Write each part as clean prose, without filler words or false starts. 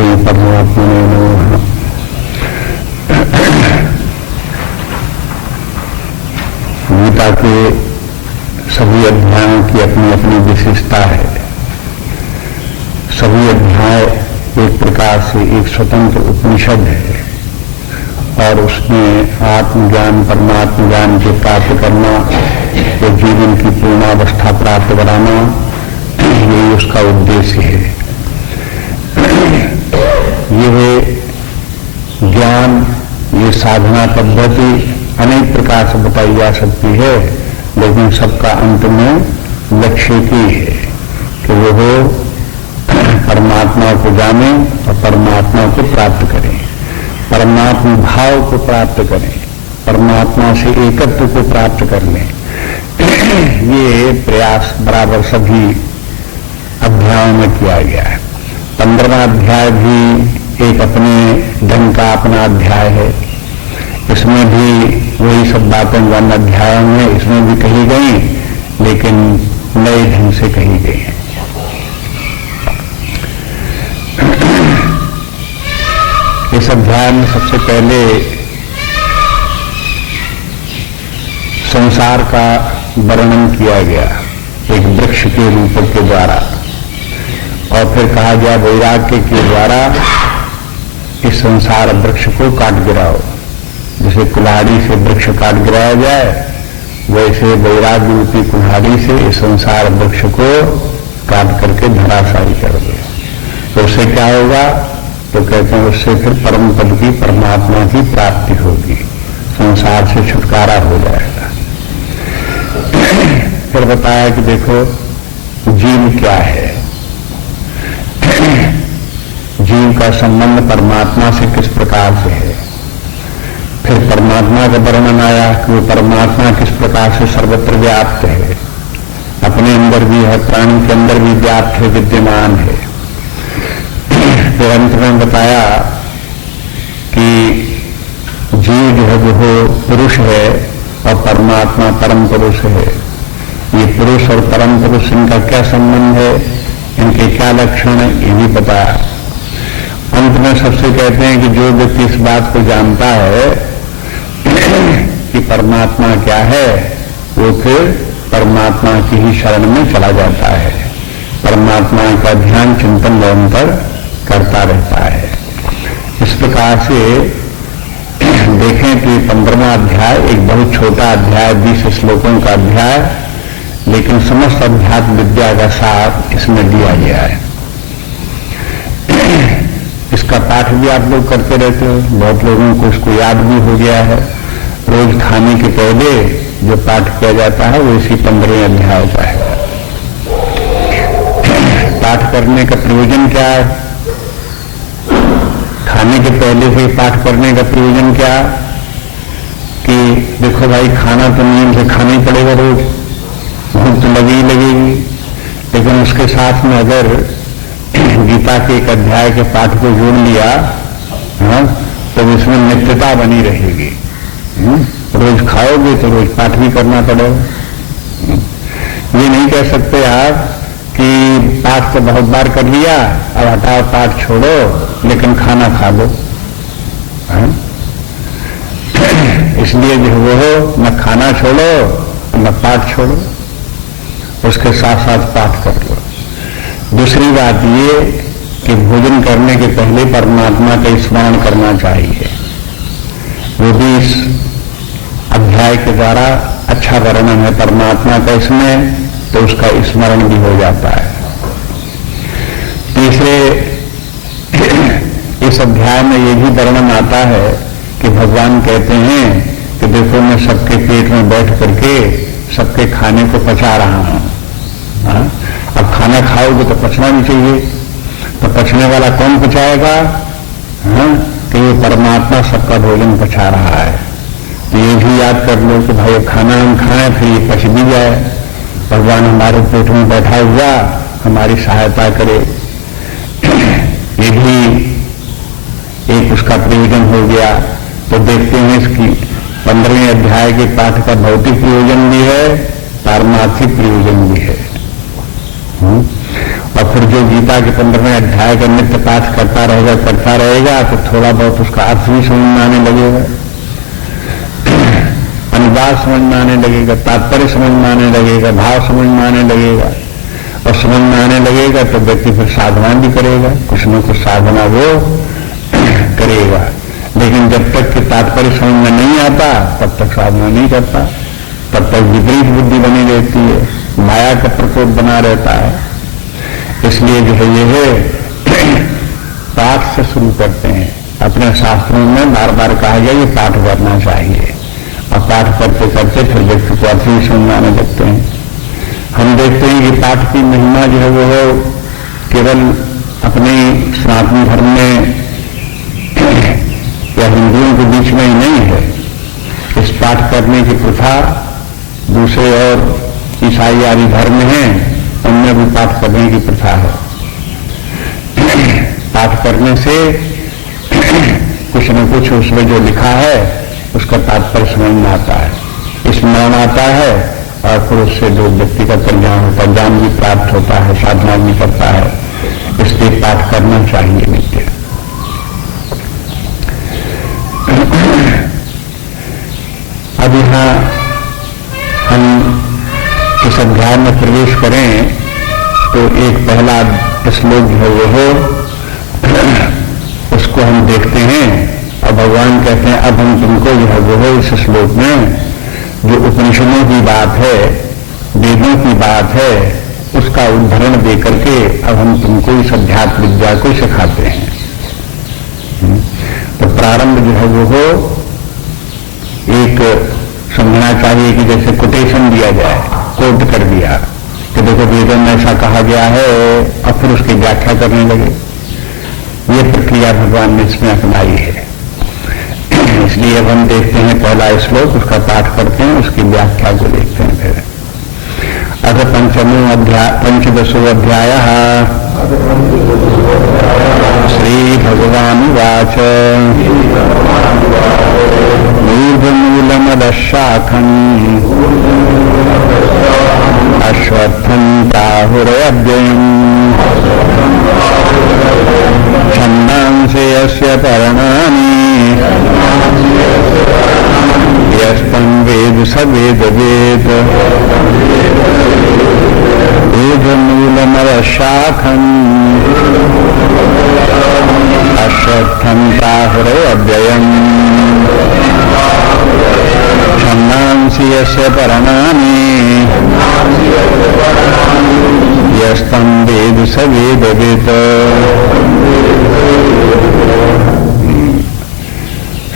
श्री परमात्मने नमः। गीता के सभी अध्यायों की अपनी अपनी विशेषता है। सभी अध्याय एक प्रकार से एक स्वतंत्र उपनिषद है और उसमें आत्मज्ञान परमात्म ज्ञान के प्राप्त करना, तो जीवन की पूर्णावस्था प्राप्त कराना, यही उसका उद्देश्य है। यह ज्ञान, ये साधना पद्धति अनेक प्रकार से बताई जा सकती है, लेकिन सबका अंत में लक्ष्य की है कि वो परमात्मा को जाने और परमात्मा को प्राप्त करें, परमात्मा भाव को प्राप्त करें, परमात्मा से एकत्व को प्राप्त कर लें। ये प्रयास बराबर सभी अध्यायों में किया गया है। 15वां अध्याय भी एक अपने ढंग का अपना अध्याय है। इसमें भी वही सब बातें वन अध्यायों में इसमें भी कही गई, लेकिन नए ढंग से कही गई हैं। इस अध्याय में सबसे पहले संसार का वर्णन किया गया एक वृक्ष के रूप के द्वारा, और फिर कहा गया वैराग्य के द्वारा इस संसार वृक्ष को काट गिराओ। जैसे कुल्हाड़ी से वृक्ष काट गिराया जाए, वैसे वैराग्य रूपी कुल्हाड़ी से इस संसार वृक्ष को काट करके धराशायी कर दो। तो उससे क्या होगा? तो कहते हैं उससे फिर परम पद की, परमात्मा की प्राप्ति होगी, संसार से छुटकारा हो जाएगा। फिर बताया कि देखो जीव क्या है, जीव का संबंध परमात्मा से किस प्रकार से है। फिर परमात्मा का वर्णन आया कि वो परमात्मा किस प्रकार से सर्वत्र व्याप्त है, अपने अंदर भी है, प्राणी के अंदर भी व्याप्त है, विद्यमान है। फिर अंत में बताया कि जीव जो है वो पुरुष है और परमात्मा परम पुरुष है। ये पुरुष और परम पुरुष, इनका क्या संबंध है, इनके क्या लक्षण है, ये भी बताया। अंत में सबसे कहते हैं कि जो व्यक्ति इस बात को जानता है कि परमात्मा क्या है, वो फिर परमात्मा की ही शरण में चला जाता है, परमात्मा का ध्यान चिंतन निरंतर करता रहता है। इस प्रकार से देखें कि 15वां अध्याय एक बहुत छोटा अध्याय, 20 श्लोकों का अध्याय, लेकिन समस्त अध्यात्म विद्या का सार इसमें दिया गया है। इसका पाठ भी आप लोग करते रहते हो, बहुत लोगों को इसको याद भी हो गया है। रोज खाने के पहले जो पाठ किया जाता है वो इसी 15वें अध्याय का है। पाठ करने का प्रयोजन क्या है? खाने के पहले से पाठ करने का प्रयोजन क्या, कि देखो भाई खाना तो नियम से खाना ही पड़ेगा, रोज भूख तो लगेगी, लेकिन उसके साथ में अगर गीता के एक अध्याय के पाठ को जोड़ लिया, तो इसमें नित्यता बनी रहेगी। रोज खाओगे तो रोज पाठ भी करना पड़ेगा। ये नहीं कह सकते आप कि पाठ तो बहुत बार कर लिया, अब हटाओ पाठ छोड़ो, लेकिन खाना खा लो। इसलिए जो वो न खाना छोड़ो न पाठ छोड़ो, उसके साथ साथ पाठ कर लो। दूसरी बात ये कि भोजन करने के पहले परमात्मा का स्मरण करना चाहिए। वो भी इस अध्याय के द्वारा अच्छा वर्णन है परमात्मा का इसमें, तो उसका स्मरण भी हो जाता है। तीसरे इस अध्याय में ये भी वर्णन आता है कि भगवान कहते हैं कि देखो मैं सबके पेट में बैठ करके सबके खाने को पचा रहा हूं। अब खाना खाओगे तो पचना भी चाहिए, तो पचने वाला कौन पचाएगा? कि ये परमात्मा सबका भोजन पचा रहा है। तो ये भी याद कर लो कि भाई खाना हम खाएं फिर ये पच भी जाए, भगवान हमारे पेट में बैठा हुआ हमारी सहायता करे। ये भी एक उसका प्रयोजन हो गया। तो देखते हैं इसकी 15वें अध्याय के पाठ का भौतिक प्रयोजन भी है, पारमार्थिक प्रयोजन भी है। और फिर जो गीता के 15वें अध्याय का नित्य पाठ करता रहेगा तो थोड़ा बहुत उसका अर्थ भी समझ में आने लगेगा, अनुवाद समझ में आने लगेगा, तात्पर्य समझ में आने लगेगा, भाव समझ में आने लगेगा। और समझ में आने लगेगा तो व्यक्ति फिर साधना भी करेगा, कुछ न कुछ साधना वो करेगा। लेकिन जब तक कि तात्पर्य समझ में नहीं आता तब तक साधना नहीं करता, तब तक विपरीत बुद्धि बनी रहती है, माया का प्रकोप बना रहता है। इसलिए जो है ये है पाठ से शुरू करते हैं। अपने शास्त्रों में बार बार कहा गया ये पाठ करना चाहिए, और पाठ करते करते फिर व्यक्ति को अर्थ भी समझ आने लगते हैं। हम देखते हैं कि पाठ की महिमा जो है वो केवल अपने सनातन धर्म में या हिंदुओं के बीच में ही नहीं है। इस पाठ करने की प्रथा दूसरे और ईसाई आदि धर्म हैं, उनमें भी पाठ करने की प्रथा है। पाठ करने से कुछ न कुछ उसमें जो लिखा है उसका तात्पर्य समझ में आता है, स्मरण आता है, और फिर उससे जो व्यक्ति का कल्याण होता है, ज्ञान भी प्राप्त होता है, साधना भी करता है। इसलिए पाठ करना चाहिए नित्य। अब यहाँ हम इस अध्याय में प्रवेश करें तो एक पहला श्लोक जो है वो उसको हम देखते हैं, और भगवान कहते हैं अब हम तुमको जो है वो इस श्लोक में जो उपनिषदों की बात है, वेदों की बात है, उसका उदाहरण देकर के अब हम तुमको इस अध्यात्म विद्या को सिखाते हैं। तो प्रारंभ जो है वो एक समझना चाहिए कि जैसे कोटेशन दिया जाए, कोट कर दिया कि देखो वेदों में ऐसा कहा गया है, और फिर उसकी व्याख्या करने लगे। ये प्रक्रिया भगवान ने इसमें अपनाई है। इसलिए अब हम देखते हैं पहला श्लोक, उसका पाठ करते हैं, उसकी व्याख्या को देखते हैं। फिर अथ पंचदशो अध्याय श्री भगवानुवाच मूलमदशाखम् अश्वत्थं प्राहुरव्ययम् छन्दांसि यस्य पर्णानि यस्तं वेद स वेदवेत् ऊर्ध्वमूलमदशाखम् अश्वत्थं प्राहुरव्ययम् छन्दांसि यस्य पर्णानि यस्तं वेद स वेदवेत्।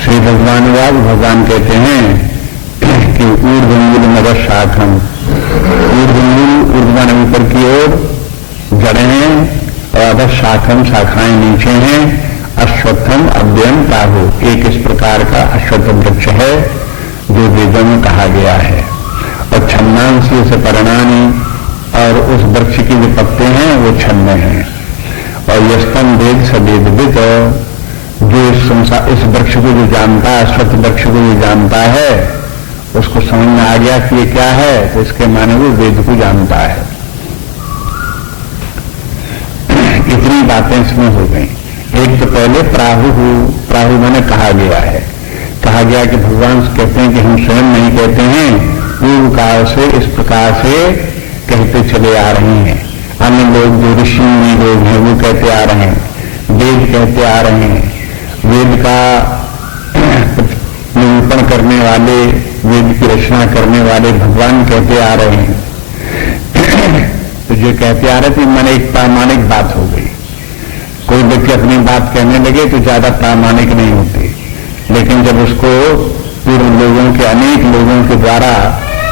श्री भगवान कहते हैं कि ऊर्ध्वमूल मदशाखम, ऊर्ध्वमूल ऊर्ध्वन ऊपर की ओर जड़ें हैं और अधशाखम शाखाएं नीचे हैं। अश्वत्थम अव्ययम प्राहु, एक इस प्रकार का अश्वत्थ वृक्ष है जो वेदों में कहा गया है। और छन्नांसी से पर्णानि, और उस वृक्ष की जो पत्ते हैं वो छन्ने हैं। और यस्तम वेद स वेदविद, जो इस वृक्ष को जो जानता है, अश्वत्थ वृक्ष को जो जानता है, उसको समझ में आ गया कि ये क्या है, तो इसके माने वो वेद को जानता है। इतनी बातें इसमें हो गई। एक तो पहले प्राहु मैंने कहा गया है, कहा गया कि भगवान कहते हैं कि हम स्वयं नहीं कहते हैं, पूर्व काल से इस प्रकार से कहते चले आ रहे हैं। अन्य लोग जो ऋषि मुनि लोग हैं वो कहते आ रहे हैं, वेद कहते आ रहे हैं, वेद का निरूपण करने वाले, वेद की रचना करने वाले भगवान कहते आ रहे हैं। तो जो कहते आ रहे थे मैंने एक प्रामाणिक बात हो गई। कोई व्यक्ति अपनी बात कहने लगे तो ज्यादा प्रामाणिक नहीं होती, लेकिन जब उसको पूर्व लोगों के, अनेक लोगों के द्वारा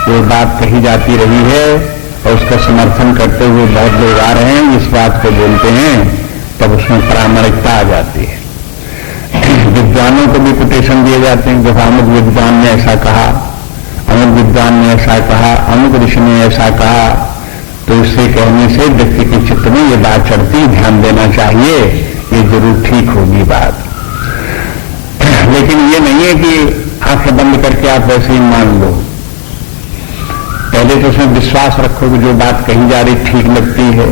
वो बात कही जाती रही है और उसका समर्थन करते हुए बहुत लोग आ रहे हैं, इस बात को बोलते हैं, तब उसमें प्रामाणिकता आ जाती है। विद्वानों को भी कोटेशन दिए जाते हैं, जब अमुक विद्वान ने ऐसा कहा, अमुक विद्वान ने ऐसा कहा, अमुक ऋषि ने ऐसा कहा, तो इससे कहने से व्यक्ति के चित्त में ये बात चढ़ती, ध्यान देना चाहिए, ये जरूर ठीक होगी बात। लेकिन ये नहीं है कि आंखें बंद करके आप वैसे ही मान लो। पहले तो उसमें विश्वास रखो कि जो बात कही जा रही ठीक लगती है,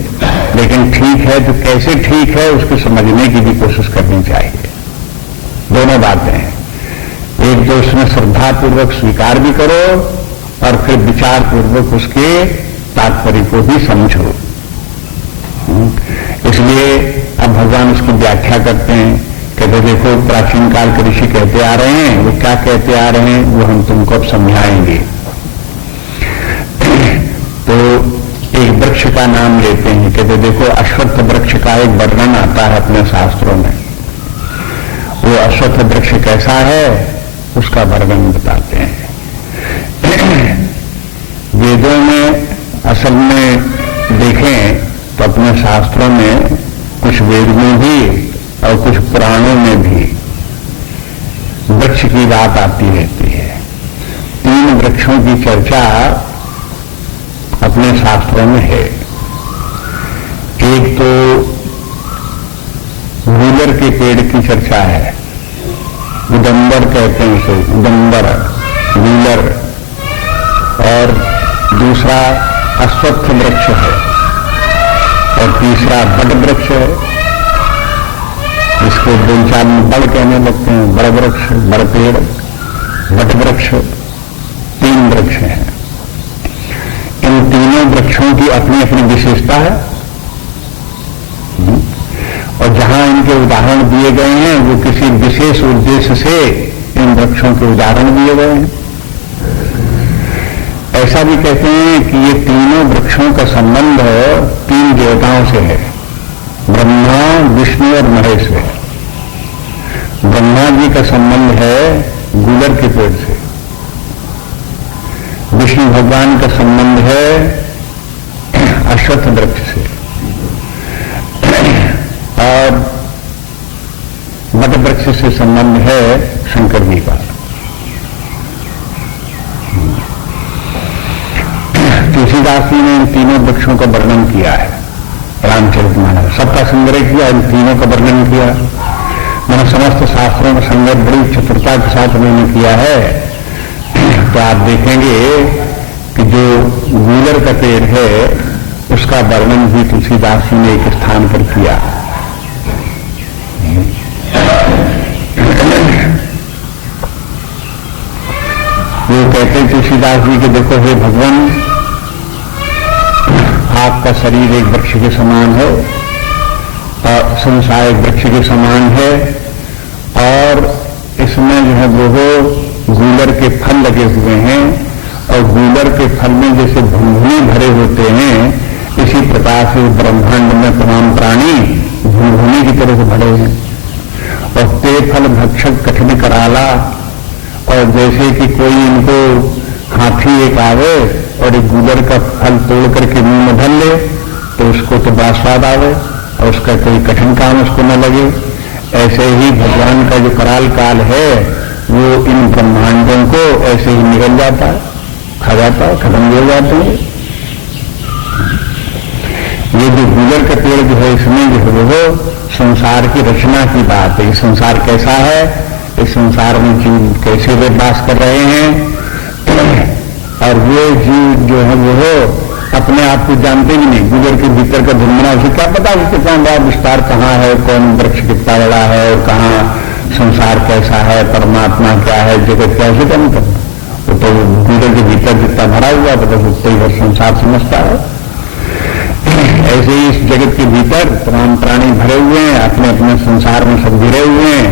लेकिन ठीक है तो कैसे ठीक है उसको समझने की भी कोशिश करनी चाहिए। दोनों बातें हैं, एक तो उसमें श्रद्धापूर्वक स्वीकार भी करो और फिर विचार पूर्वक उसके तात्पर्य को भी समझो। इसलिए अब भगवान उसकी व्याख्या करते हैं, कहते देखो प्राचीन काल के ऋषि कहते आ रहे हैं, वो क्या कहते आ रहे हैं वो हम तुमको अब समझाएंगे। तो एक वृक्ष का नाम लेते हैं, कहते देखो अश्वत्थ वृक्ष का एक वर्णन आता है अपने शास्त्रों में। वो अश्वत्थ वृक्ष कैसा है उसका वर्णन बताते हैं। वेदों में असल में देखें तो अपने शास्त्रों में कुछ वेद में भी और कुछ पुराणों में भी वृक्ष की बात आती रहती है। 3 वृक्षों की चर्चा अपने शास्त्रों में है। एक तो गूलर के पेड़ की चर्चा है, उदंबर कहते हैं उसे, उदंबर गूलर, और दूसरा अश्वत्थ वृक्ष है, और तीसरा बड़ वृक्ष है, इसको बोलचाल में बड़ कहने लगते हैं, बड़ वृक्ष, बड़ पेड़, बट वृक्ष। 3 वृक्ष हैं। इन तीनों वृक्षों की अपनी अपनी विशेषता है, और जहां इनके उदाहरण दिए गए हैं वो किसी विशेष उद्देश्य से इन वृक्षों के उदाहरण दिए गए हैं। ऐसा भी कहते हैं कि ये तीनों वृक्षों का संबंध 3 देवताओं से है, ब्रह्मा, विष्णु और महेश है। ब्रह्मा जी का संबंध है गूलर के पेड़ से, विष्णु भगवान का संबंध है अश्वत्थ वृक्ष से, और बट वृक्ष से संबंध है शंकर जी का। तुलसीदास जी ने इन तीनों वृक्षों का वर्णन किया है रामचरितमानस, सबका संग्रह किया, इन तीनों का वर्णन किया। मैंने समस्त शास्त्रों का संग्रह बड़ी चतुरता के साथ उन्होंने किया है। तो आप देखेंगे कि जो गूलर का पेड़ है उसका वर्णन भी तुलसीदास जी ने एक स्थान पर किया। वो कहते तुलसीदास जी कि देखो हे भगवान, आपका शरीर एक वृक्ष के समान है और संसार एक वृक्ष के समान है, और इसमें जो है वो गूलर के फल लगे हुए हैं, और गूलर के फल में जैसे भूभुनी भरे होते हैं इसी प्रकार से ब्रह्मांड में तमाम प्राणी भूभुनी की तरह से भरे हैं। और ते फल भक्षक कठिन कराला, और जैसे कि कोई इनको हाथी एक आवे और एक गूलर का फल तोड़ करके मुंह में भर ले तो उसको तो बड़ा स्वाद आवे और उसका कोई कठिन काम उसको न लगे, ऐसे ही भगवान का जो कराल काल है वो इन ब्रह्मांडों को ऐसे ही निकल जाता है, खा जाता है, खत्म हो जाते हैं। ये जो गूलर का पेड़ जो है इसमें जो है वो संसार की रचना की बात है। ये संसार कैसा है, इस संसार में जीव कैसे वे वास कर रहे हैं, और वो जीव जो है वो अपने आप को जानते भी नहीं। गूलर के भीतर का धुंधना उसे क्या पता उसके कहाँ बड़ा विस्तार कहाँ है, कौन वृक्ष कितना बड़ा है और कहाँ संसार कैसा है, परमात्मा क्या है, जगत कैसे कम करना। वो तो गूलर के भीतर जितना भरा हुआ तो बस उतना ही संसार समझता है। ऐसे ही इस जगत के भीतर तमाम प्राणी भरे हुए हैं, अपने अपने संसार में सब घिरे हुए हैं,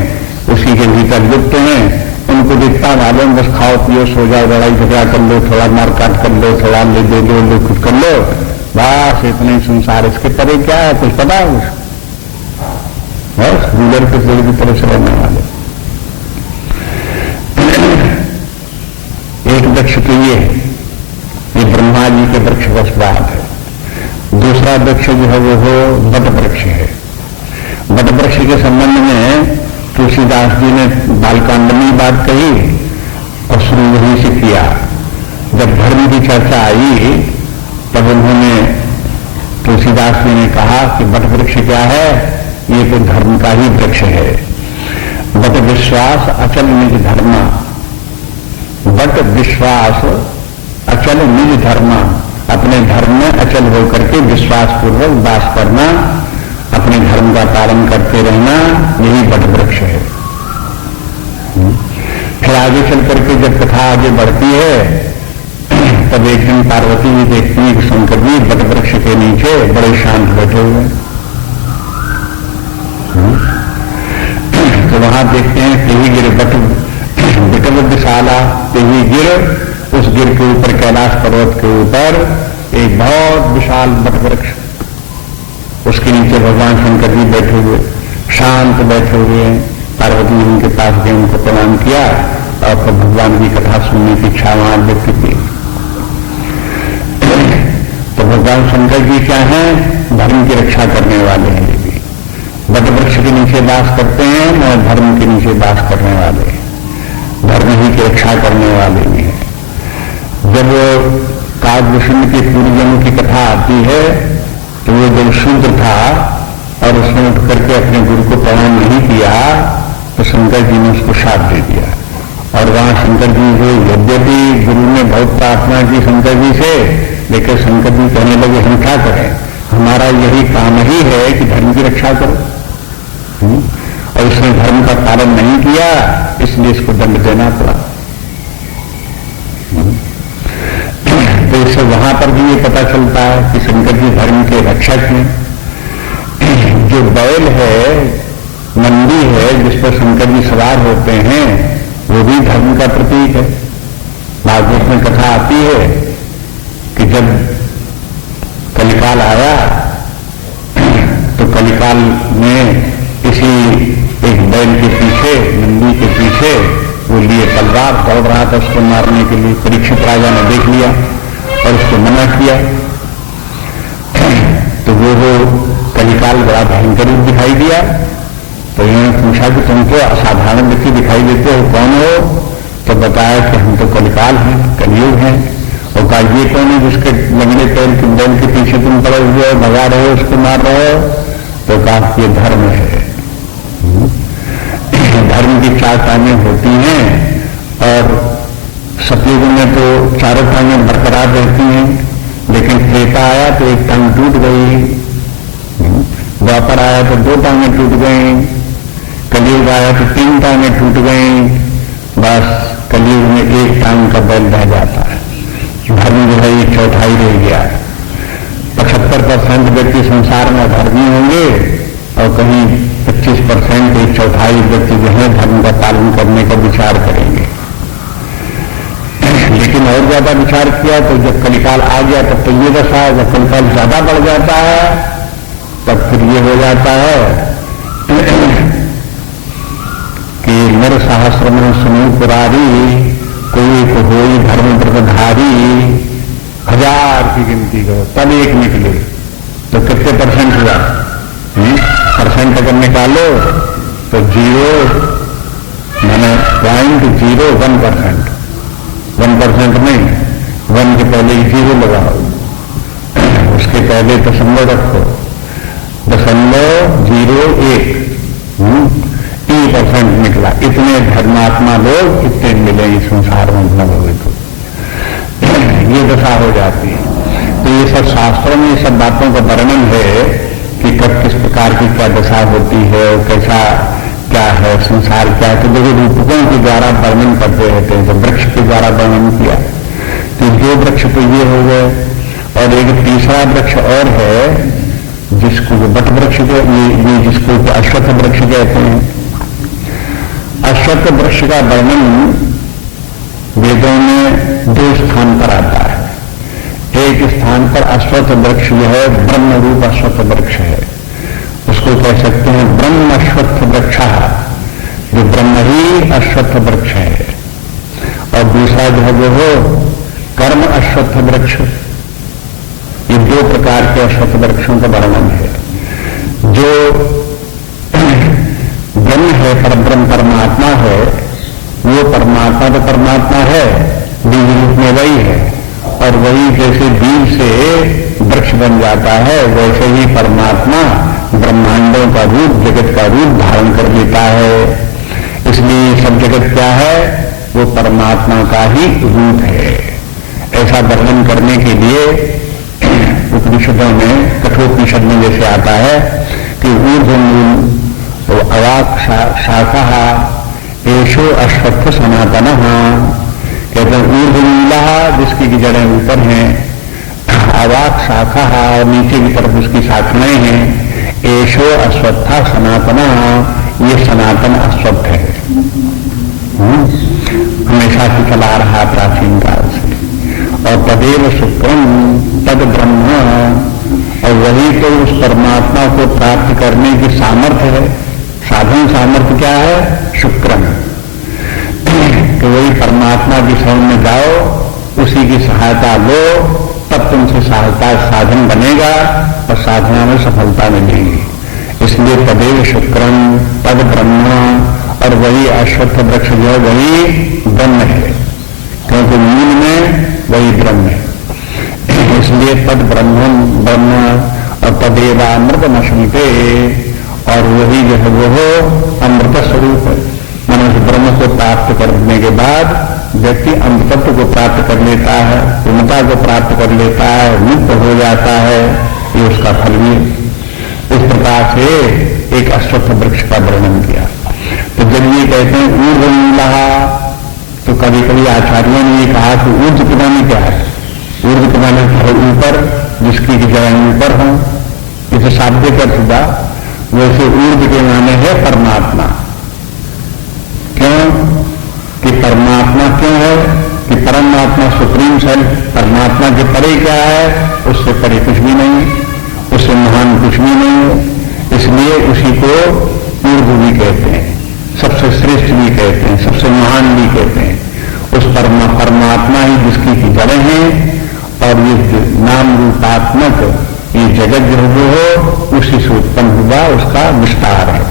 उसी के भीतर लिप्त हैं। उनको जितना मालूम बस खाओ पियो सो जाओ, लड़ाई झगड़ा कर लो, थोड़ा मारकाट कर लो, थोड़ा ले दे लो, ले कुछ कर लो, बस इतने संसार। इसके परे क्या है कुछ पता है कुछ? बस गूलर के पेड़ की तरफ से रहने वाले। एक वृक्ष तो ये है, ये ब्रह्मा जी के वृक्ष का बात है। दूसरा वृक्ष जो है वो बट वृक्ष है। बट वृक्ष के संबंध में तुलसीदास जी ने बालकांड में बात कही और शुरू वहीं से किया। जब धर्म की चर्चा आई तब उन्होंने तुलसीदास जी ने कहा कि बट वृक्ष क्या है, ये तो धर्म का ही वृक्ष है। बट विश्वास अचल निज धर्मा, बट विश्वास अचल निज धर्म, अपने धर्म में अचल होकर के विश्वास पूर्वक वास करना, अपने धर्म का पालन करते रहना, यही वट वृक्ष है। फिर आगे चल करके जब कथा आगे बढ़ती है तब एक दिन पार्वती जी देखती है कि शंकर जी वट वृक्ष के नीचे बड़े शांत बैठे हुए। तो वहां देखते हैं तेही गिर वट विकल विशाला, तेही गिर, उस गिर के ऊपर कैलाश पर्वत के ऊपर एक बहुत विशाल वट वृक्ष, उसके नीचे भगवान शंकर जी बैठे हुए, शांत बैठे हुए हैं। पार्वती जी उनके पास गए, उनको प्रणाम किया और फिर भगवान की कथा सुनने की इच्छा वहां व्यक्त की। तो भगवान शंकर जी क्या है? धर्म की रक्षा करने वाले हैं। ये भी वट वृक्ष के नीचे वास करते हैं और धर्म के नीचे वास करने वाले, धर्म ही की रक्षा करने वाले भी हैं। जब काव्यशुंड के पूर्वजन्म की कथा आती है तो वो जब शूद्र था और उसने उठ करके अपने गुरु को प्रणाम नहीं किया तो शंकर जी ने उसको शाप दे दिया। और वहां शंकर जी से यद्यपि गुरु ने बहुत प्रार्थना की शंकर जी से, लेकिन शंकर जी कहने लगे हम क्या करें, हमारा यही काम ही है कि धर्म की रक्षा करो। और उसने धर्म का पालन नहीं किया, इसलिए इसको दंड देना पड़ा। तो इससे वहां पर भी ये पता चलता है कि शंकर जी धर्म के रक्षक हैं। जो बैल है, नंदी है, जिस पर शंकर जी सवार होते हैं, वो भी धर्म का प्रतीक है। भागवत में कथा आती है कि जब कलिकाल आया तो कलिकाल में किसी एक बैल के पीछे, नंदी के पीछे वो लिए तलवार दौड़ रहा था उसको मारने के लिए। परीक्षित राजा ने देख लिया और उसको मना किया। तो वो कलिकाल बड़ा भयंकर रूप दिखाई दिया। तो इन्होंने पूछा कि तुम तो असाधारण व्यक्ति दिखाई देते हो, कौन हो? तो बताया कि हम तो कलिकाल हैं, कलयुग हैं। और कहा ये कौन है जिसके लंगड़े पैर के बैल के पीछे तुम पड़े हुए हो, भगा रहे हो, उसको मार रहे हो? तो कहा ये धर्म है। धर्म की चार टांगें होती हैं और सतयुग में तो चारों टांगें बरकरार रहती हैं, लेकिन त्रेता आया तो एक टांग टूट गई, द्वापर आया तो दो टांगें टूट गई, कलयुग आया तो तीन टांगें टूट गई। बस कलयुग में एक टांग का बैल रह जाता है। धर्म जो है ये चौथाई रह गया है। 75% व्यक्ति संसार में धर्मी होंगे और कहीं 25%, एक चौथाई व्यक्ति जो है धर्म का पालन करने का विचार करेंगे। लेकिन और ज्यादा विचार किया तो जब कलिकाल आ गया तब तो ये दशा है, जब कलिकाल ज्यादा बढ़ जाता है तब फिर ये हो जाता है कि नर सहस्र में समूह पुरारी, कोई को होई धर्म व्रतधारी। 1000 की गिनती करो तब एक निकले तो कितने परसेंट हुआ? परसेंट अगर निकालो तो 0 माने 0.01%। 1% नहीं, 1 के पहले 0 लगाओ, उसके पहले दशमलव रखो, 0.01 3% निकला। इतने धर्मात्मा लोग इतने मिले इस संसार में भगवत को, ये दशा हो जाती है। तो ये सब शास्त्रों में ये सब बातों का वर्णन है कि कब किस प्रकार की क्या दशा होती है और कैसा क्या है संसार क्या है। तो देखिए रूपकों के द्वारा वर्णन करते रहते हैं। तो वृक्ष के द्वारा वर्णन किया तो 2 वृक्ष तो ये हो गए और एक तीसरा वृक्ष और है जिसको वट वृक्ष ये जिसको अश्वत्थ वृक्ष कहते हैं। अश्वत्थ वृक्ष का वर्णन वेदों में 2 स्थान पर आता है। एक स्थान पर अश्वत्थ वृक्ष जो है ब्रह्म रूप अश्वत्थ वृक्ष है, उसको कह सकते हैं ब्रह्म अश्वत्थ वृक्ष, जो ब्रह्म ही अश्वत्थ वृक्ष है। और दूसरा जो है वो हो कर्म अश्वत्थ वृक्ष। ये 2 प्रकार के अश्वत्थ वृक्षों का वर्णन है। जो ब्रह्म है, परब्रह्म परमात्मा है, वो परमात्मा तो परमात्मा है, बीज रूप में वही है। और वही जैसे बीज से वृक्ष बन जाता है वैसे ही परमात्मा ब्रह्मांडों का रूप, जगत का रूप धारण कर लेता है। इसलिए सब जगत क्या है? वो परमात्मा का ही रूप है। ऐसा वर्णन करने के लिए उपनिषदों में, कठोपनिषद में जैसे आता है कि ऊर्ध्वमूल तो अवाक शाखा एशो अश्वत्थ सनातन, कहते हैं ऊर्ध्वमूला जिसकी की जड़ें ऊपर हैं, अवाक शाखा और नीचे की तरफ उसकी शाखाएं हैं, एशो अश्वत्था सनातन, ये सनातन अश्वत्थ है, हमेशा से चला रहा प्राचीन काल से। और तदेव शुक्रम तद ब्रह्म, और वही तो उस परमात्मा को प्राप्त करने की सामर्थ्य है। साधन सामर्थ्य क्या है? शुक्रम, कि वही परमात्मा की शरण में जाओ, उसी की सहायता लो, तब तुमसे सहायता साधन बनेगा और साधना में सफलता मिलेगी। इसलिए तदेव शुक्रम तद ब्रह्म, और वही अश्वत्थ वृक्ष जो वही ब्रह्म है, क्योंकि मूल में वही ब्रह्म है। इसलिए तद ब्रह्म और तदेवामृत नशंते, और वही जो है वो अमृत स्वरूप है। मनुष्य ब्रह्म को प्राप्त करने के बाद व्यक्ति अमृतत्व को प्राप्त कर लेता है, पूर्णता को प्राप्त कर लेता है, मुक्त हो जाता है, ये उसका फल भी है। इस प्रकार से एक अश्वत्थ वृक्ष का वर्णन किया। तो जब ये कहते हैं ऊर्ध्वमूलः, तो कभी कभी आचार्यों ने ये कहा कि ऊर्ध्व के माने क्या है? ऊर्ध्व के माने है ऊपर, जिसकी जड़ें ऊपर हों, इसे शाब्दिक अर्थ हुआ। वैसे ऊर्ध्व के माने है परमात्मा। क्यों? कि परमात्मा क्यों है? कि परमात्मा सुप्रीम सेल्फ, परमात्मा के परे क्या है? उससे परे कुछ भी नहीं, उससे महान कुछ भी नहीं है। इसलिए उसी को ऊर्ध्व भी कहते हैं, सबसे श्रेष्ठ भी कहते हैं, सबसे महान भी कहते हैं। उस परमात्मा ही जिसकी की जड़ें हैं, और ये नाम रूपात्मक ये जगत जो हो उसी से उत्पन्न हुआ, उसका विस्तार है।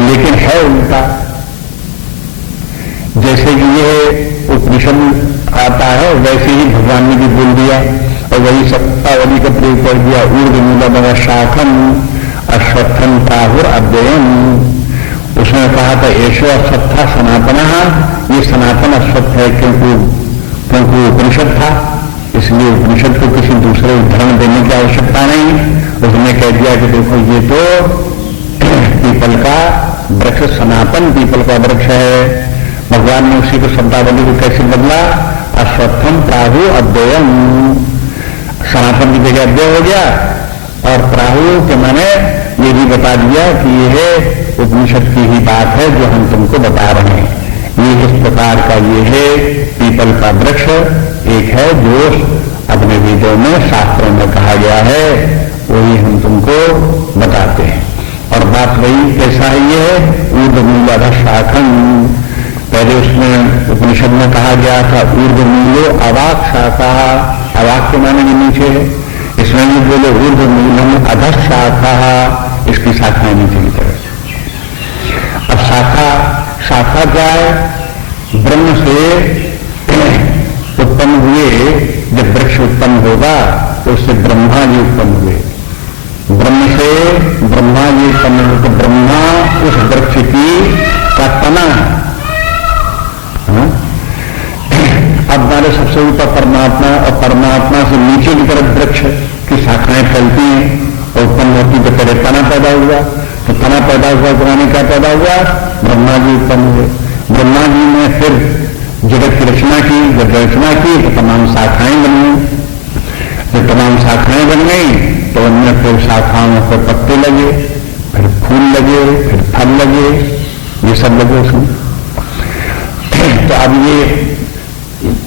लेकिन है उल्टा, जैसे कि ये उपनिषद आता है वैसे ही भगवान ने भी बोल दिया, और वही सत्तावली का प्रयोग कर दिया। ऊर्ध्वमूलम् शाखम अश्वत्थम प्राहुर अव्ययम, उसने कहा था एशो अश्वत्था सनातन, ये सनातन अश्वत्थ है, क्योंकि उपनिषद था, इसलिए उपनिषद को किसी दूसरे उदाहरण देने की आवश्यकता नहीं। उसने कह दिया कि देखो ये तो पीपल का वृक्ष, सनातन पीपल का वृक्ष है। भगवान ने उसी को शब्दावली को कैसे बदला? अश्वत्थम प्राहु अव्ययम, सनातन की जगह अव्यय हो गया, और प्राहु के माने ये भी बता दिया कि यह उपनिषद की ही बात है जो हम तुमको बता रहे हैं। ये इस प्रकार का ये है पीपल का वृक्ष, एक है जो अपने वेदों में शास्त्रों में कहा गया है, वही हम तुमको बताते हैं। और बात वही कैसा है? ये ऊर्ध्वमूलः शाखम, पहले उसमें उपनिषद में कहा गया था ऊर्ध्वमूलो अवाक शाखा, अवाक के माने के नीचे है, इसमें भी बोले ऊर्ध्वमूलम् अधः शाखा, इसकी शाखाएं नीचे की तरफ। अब शाखा क्या है? ब्रह्म से उत्पन्न हुए, जब वृक्ष उत्पन्न होगा तो उससे ब्रह्मा जी उत्पन्न हुए, ब्रह्म से ब्रह्मा जी उत्पन्न हुए, तो ब्रह्मा उस वृक्ष की का तना है। अब हमारे सबसे ऊपर परमात्मा, और परमात्मा से नीचे की तरफ वृक्ष की शाखाएं फैलती हैं और उत्पन्न होती, तो पहले तना पैदा हुआ, तो तना पैदा हुआ तो माने क्या पैदा हुआ? ब्रह्मा जी उत्पन्न हुए। ब्रह्मा जी ने फिर जगत की रचना की, जब रचना की तो तमाम शाखाएं बन गई, जब तमाम शाखाएं बन गई तो उनमें फिर शाखाओं पर पत्ते लगे, फिर फूल लगे, फिर फल लगे, ये सब लगे उसमें। तो अब ये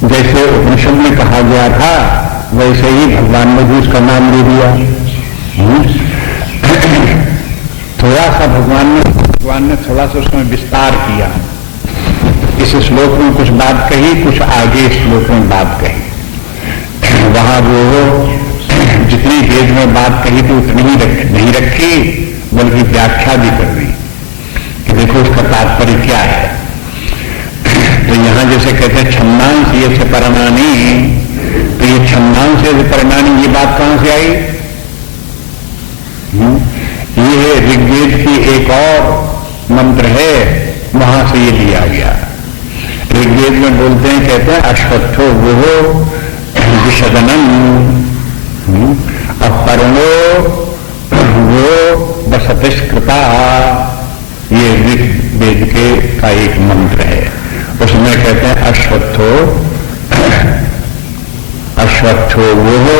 जैसे उपनिषद में कहा गया था वैसे ही भगवान ने भी उसका नाम दे दिया। थोड़ा सा भगवान ने थोड़ा सा उसमें विस्तार किया। इस श्लोक में कुछ बात कही, कुछ आगे श्लोक में बात कही। वहां वो जितनी वेद में बात कही थी उतनी ही नहीं रखी, बल्कि व्याख्या भी कर दी कि देखो उसका तात्पर्य क्या है। तो यहां जैसे कहते हैं छन्दांश ये से परमानी, तो ये छन्दांश से परमानी, ये बात कहां से आई? ये ऋग्वेद की एक और मंत्र है, वहां से ये लिया गया। ऋग्वेद में बोलते हैं, कहते हैं अश्वत्थो गुहो विषदनम, अपरणो वो बसतिष्कृता। ये ऋग्वेद के का एक मंत्र है। उसमें कहते हैं अश्वत्थो वो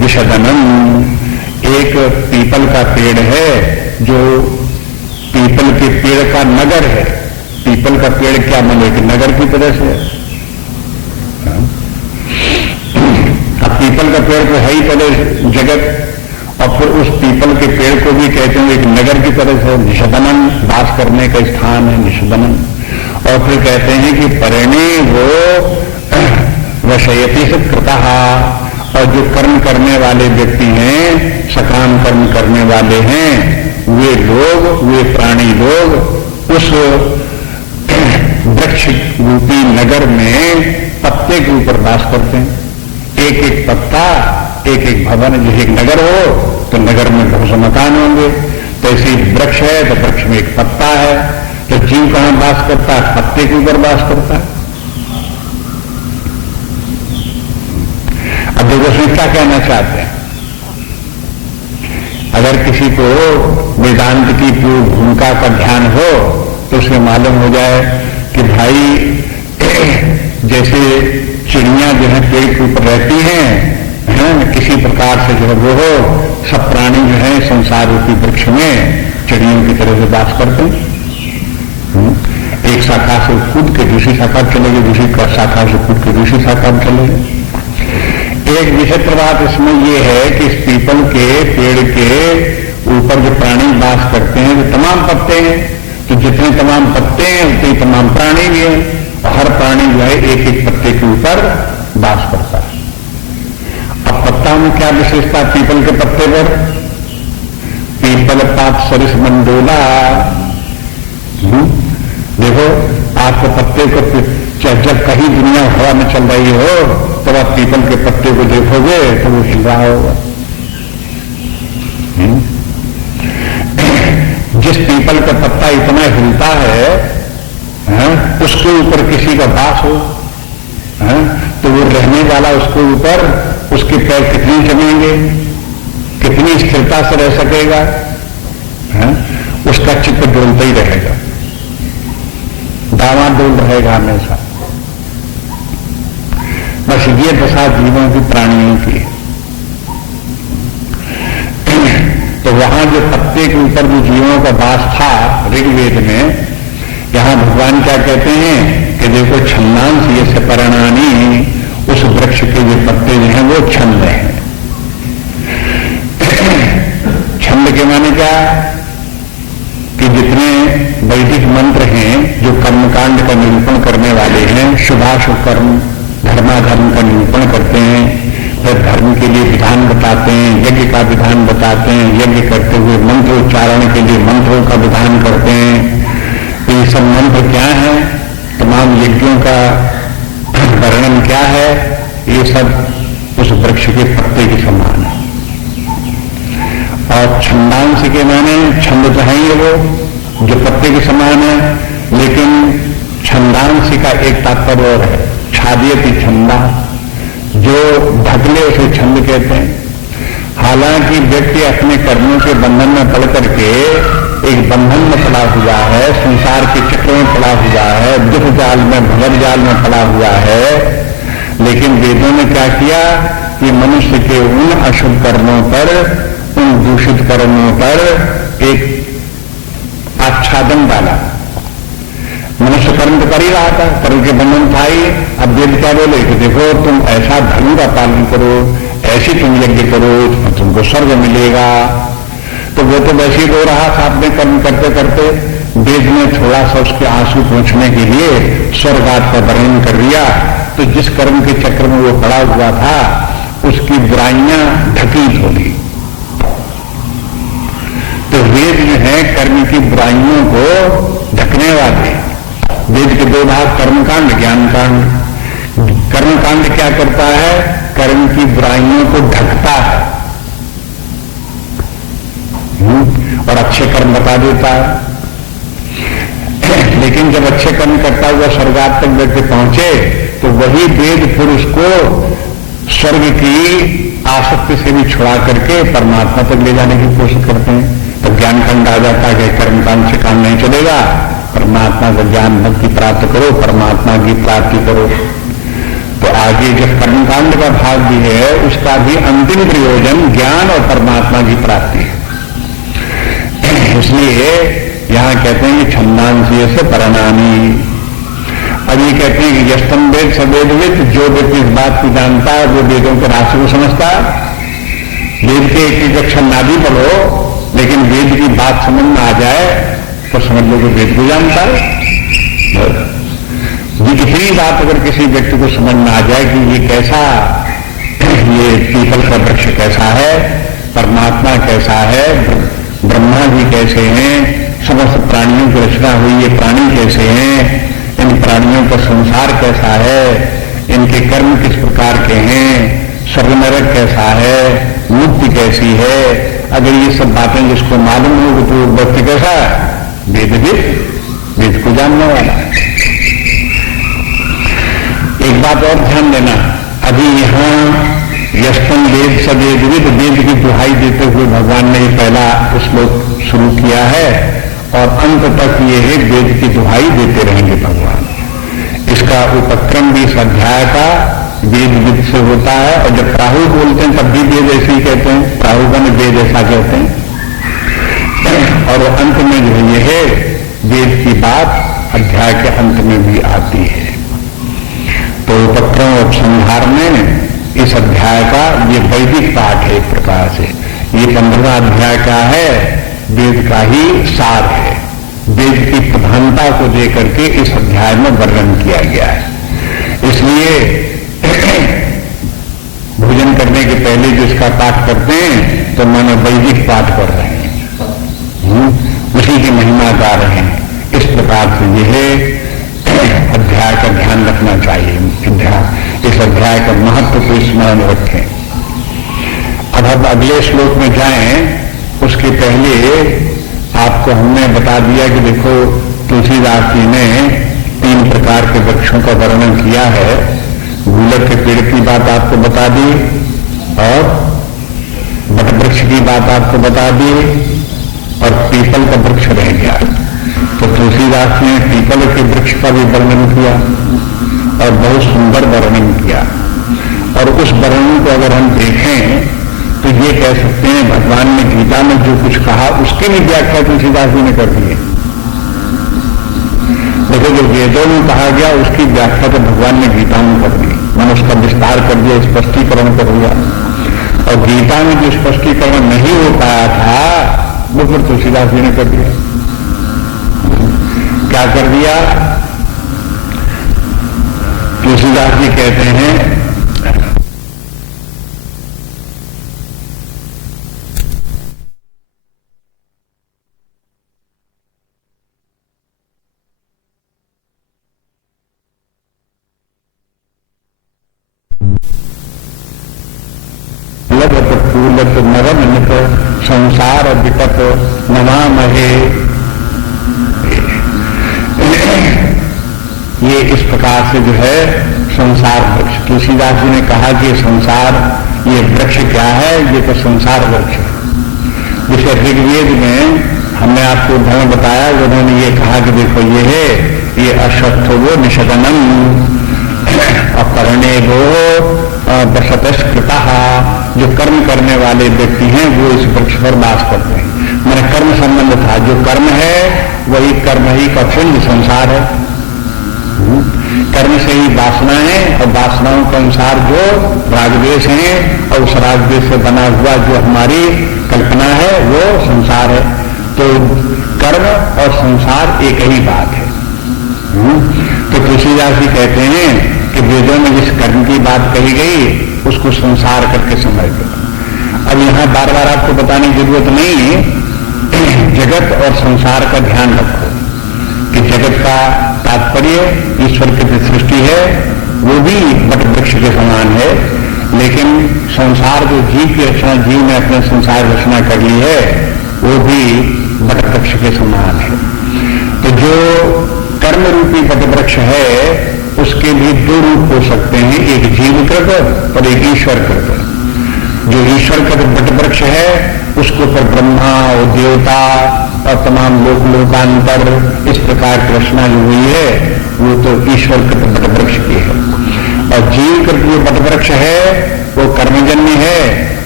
विषदनम। एक पीपल का पेड़ है जो पीपल के पेड़ का नगर है। पीपल का पेड़ क्या माने कि नगर की तरह से। अब पीपल का पेड़ तो है ही पहले जगत, और फिर उस पीपल के पेड़ को भी कहते हैं एक नगर की तरह से, निषदनम, वास करने का स्थान है निषदनम। और फिर कहते हैं कि परिणे वो वशयति से कृतः, और जो कर्म करने वाले व्यक्ति हैं, सकाम कर्म करने वाले हैं, वे लोग, वे प्राणी लोग उस वृक्ष रूपी नगर में पत्ते के ऊपर वास करते हैं। एक एक पत्ता, एक एक भवन। जैसे एक नगर हो तो नगर में बहुत से मकान होंगे, तो ऐसे वृक्ष है तो वृक्ष में एक पत्ता है। तो जीव कहां वास करता है? पत्ते के ऊपर वास करता है। अब देखो उसमें क्या कहना चाहते हैं। अगर किसी को वेदांत की भूमिका का ध्यान हो तो उसे मालूम हो जाए कि भाई जैसे चिड़ियां जो है पेड़ के ऊपर रहती हैं, किसी प्रकार से जो है वो हो, सब प्राणी जो है संसार रूपी वृक्ष में चिड़ियों की तरह से वास करते हैं। एक शाखा से कूद के दूसरी शाखा में चले गए, दूसरी शाखा से कूद के दूसरी शाखा में चले गए। एक विचित्र बात इसमें यह है कि इस पीपल के पेड़ के ऊपर जो प्राणी वास करते हैं, जो तमाम पत्ते हैं, तो जितने तमाम पत्ते हैं उतने तमाम प्राणी भी हैं। हर प्राणी जो है एक एक पत्ते के ऊपर वास करता है। अब पत्ता में क्या विशेषता? पीपल के पत्ते पर पीपल पात सरिस मंडोला। देखो आपको पत्ते को जब कहीं दुनिया हवा में चल रही हो तब आप पीपल के पत्ते को देखोगे तो वो हिल रहा होगा। जिस पीपल का पत्ता इतना हिलता है, उसके ऊपर किसी का वास हो, तो वो रहने वाला उसके ऊपर, उसके पैर कितने जमेंगे, कितनी स्थिरता से रह सकेगा, उसका चित्त डोलता ही रहेगा, डावाडोल रहेगा हमेशा। बस ये दशा जीवों की, प्राणियों की। तो वहां जो पत्ते के ऊपर जो जीवों का वास था ऋग्वेद में, यहां भगवान क्या कहते हैं कि देखो छंदांश ये से परिणामी, उस वृक्ष के जो पत्ते जो हैं वो छंद हैं। छंद के माने क्या कि जितने वैदिक मंत्र हैं जो कर्मकांड का निरूपण करने वाले हैं, शुभाशुभ कर्म, धर्माधर्म का निरूपण करते हैं, फिर धर्म के लिए विधान बताते हैं, यज्ञ का विधान बताते हैं, यज्ञ करते हुए मंत्र उच्चारण के लिए मंत्रों का विधान करते हैं। तो ये सब मंत्र क्या है, तमाम यज्ञों का वर्णन क्या है, ये सब उस वृक्ष के पत्ते के समान है। और छंदांश के माने छंद तो है ही वो जो पत्ते के समान है, लेकिन छंदांश का एक तात्पर्य और है, छादियति छंदा, जो ढकले उसे छंद कहते हैं। हालांकि व्यक्ति अपने कर्मों के बंधन में पड़ करके एक बंधन में पड़ा हुआ है, संसार के चक्र में पड़ा हुआ है, दुख जाल में, भंवर जाल में पड़ा हुआ है, लेकिन वेदों ने क्या किया कि मनुष्य के उन अशुभ कर्मों पर, उन दूषित कर्मों पर एक आच्छादन डाला। मनुष्य कर्म तो कर ही रहा था, कर्म के बंधन था ही। अब वेद क्या बोले कि देखो तुम ऐसा धर्म का पालन करो, ऐसे तुम यज्ञ करो तो तुमको स्वर्ग मिलेगा। तो वो तो वैसे ही रो रहा था अपने कर्म करते करते। वेद ने थोड़ा सा उसके आंसू पहुंचने के लिए स्वर्गात का वर्णन कर दिया। तो जिस कर्म के चक्र में वो पड़ा हुआ था उसकी बुराइयां ढकी होगी। तो वेद जो है कर्म की बुराइयों को ढकने वाले। वेद के दो भाग, कर्मकांड, ज्ञानकांड। कर्मकांड क्या करता है, कर्म की बुराइयों को ढकता है और अच्छे कर्म बता देता है। लेकिन जब अच्छे कर्म करता हुआ स्वर्गात तक व्यक्ति पहुंचे तो वही वेद फिर उसको स्वर्ग की आसक्ति से भी छुड़ा करके परमात्मा तक ले जाने की कोशिश करते हैं। तो ज्ञान खंड आ जाता है कि कर्मकांड से काम नहीं चलेगा, परमात्मा का ज्ञान भक्ति प्राप्त करो, परमात्मा की प्राप्ति करो। तो आगे जब कर्मकांड का भाग भी है उसका भी अंतिम प्रयोजन ज्ञान और परमात्मा की प्राप्ति है। इसलिए यहां कहते हैं कि छंदांशीय से परिणामी। अब ये कहते हैं कि यस्तम वेद सवेदविद, जो व्यक्ति इस बात को जानता है वो वेदों के राशि को समझता है। वेद के एक अक्षर ना भी पढ़ो लेकिन वेद की बात समझ में आ जाए तो समझ लो कि वेद को जानता है। इतनी बात अगर किसी व्यक्ति को समझ में आ जाए कि ये कैसा, ये पीपल का वृक्ष कैसा है, परमात्मा कैसा है, ब्रह्मा जी कैसे हैं, समस्त प्राणियों की रचना हुई ये प्राणी कैसे हैं, इन प्राणियों का संसार कैसा है, इनके कर्म किस प्रकार के हैं, स्वर्ग नरक कैसा है, मुक्ति कैसी है, अगर ये सब बातें जिसको मालूम हो तो व्यक्ति कैसा है, वेद को जानने वाला है। एक बात और ध्यान देना, अभी यहाँ यस्तम वेद सवेदविद, वेद की दुहाई देते हुए भगवान ने पहला श्लोक शुरू किया है और अंत तक ये है वेद की दुहाई देते रहेंगे भगवान। इसका उपक्रम भी इस अध्याय का वेद से होता है और जब राहु बोलते हैं तब भी वेद ऐसे ही कहते हैं, राहु का वेद ऐसा कहते हैं। और अंत में जो ये है वेद की बात अध्याय के अंत में भी आती है। तो उपक्रम उपसंहार में इस अध्याय का ये वैदिक पाठ है। एक प्रकार से ये 15वां अध्याय क्या है, वेद का ही सार है। वेद की प्रधानता को देकर के इस अध्याय में वर्णन किया गया है। इसलिए भोजन करने के पहले जो इसका पाठ करते हैं तो मानो वैदिक पाठ कर रहे हैं, उसी की महिमा गा रहे हैं। इस प्रकार से यह अध्याय का ध्यान रखना चाहिए। इस अध्याय का महत्व को स्मरण रखें। अब हम अगले श्लोक में जाएं उसके पहले आपको हमने बता दिया कि देखो तुलसीदास जी ने 3 प्रकार के वृक्षों का वर्णन किया है। गूलर के पेड़ की बात आपको बता दी और बट वृक्ष की बात आपको बता दी और पीपल का वृक्ष रह गया। तो तुलसीदास ने पीपल के वृक्ष का भी वर्णन किया और बहुत सुंदर वर्णन किया। और उस वर्णन को अगर हम देखें तो ये कह सकते हैं भगवान ने गीता में जो कुछ कहा उसकी भी व्याख्या तुलसीदास जी ने कर दी है। देखो जो वेदों में कहा गया उसकी व्याख्या तो भगवान ने गीता में कर दी, मैंने उसका विस्तार कर दिया, स्पष्टीकरण कर दिया। और गीता में जो स्पष्टीकरण नहीं हो पाया था वो फिर तुलसीदास जी ने कर दिया। क्या कर दिया? तुलसीदास जी कहते हैं फूलत नरम नित संसार विकट नमामहे। ये इस प्रकार से जो है संसार वृक्ष, तुलसीदास जी ने कहा कि संसार ये वृक्ष क्या है, ये तो संसार वृक्ष है। जैसे ऋग्वेद में हमने आपको उदाहरण बताया, उन्होंने ये कहा कि देखो ये है, ये अश्वत्थो निषदनम अपरणे वो बसतस्कृता, जो कर्म करने वाले व्यक्ति हैं वो इस वृक्ष पर वास करते हैं। मैंने कर्म संबंध था, जो कर्म है वही कर्म ही का पिंड संसार है। कर्म से ही वासना है और वासनाओं के अनुसार जो रागद्वेष है और उस रागद्वेष से बना हुआ जो हमारी कल्पना है वो संसार है। तो कर्म और संसार एक ही बात है। तो तुलसीदास जी कहते हैं कि वेदों में जिस कर्म की बात कही गई उसको संसार करके समझ लो। अब यहाँ बार बार आपको बताने की जरूरत नहीं, जगत और संसार का ध्यान रखो कि जगत का तात्पर्य ईश्वर की जो सृष्टि है वो भी वट वृक्ष के समान है, लेकिन संसार जो जीव की रचना, जीव ने अपने संसार रचना कर ली है वो भी वट वृक्ष के समान है। तो जो कर्म रूपी वटवृक्ष है उसके भी दो रूप हो सकते हैं, एक जीवकृत और एक ईश्वरकृत। जो ईश्वरकृत वटवृक्ष है उसको पर ब्रह्मा और देवता और तमाम लोकांतर इस प्रकार की रचना जो हुई है वो तो ईश्वरकृत वटवृक्ष की है। और जीवकृत जो वटवृक्ष है वो कर्मजन्य है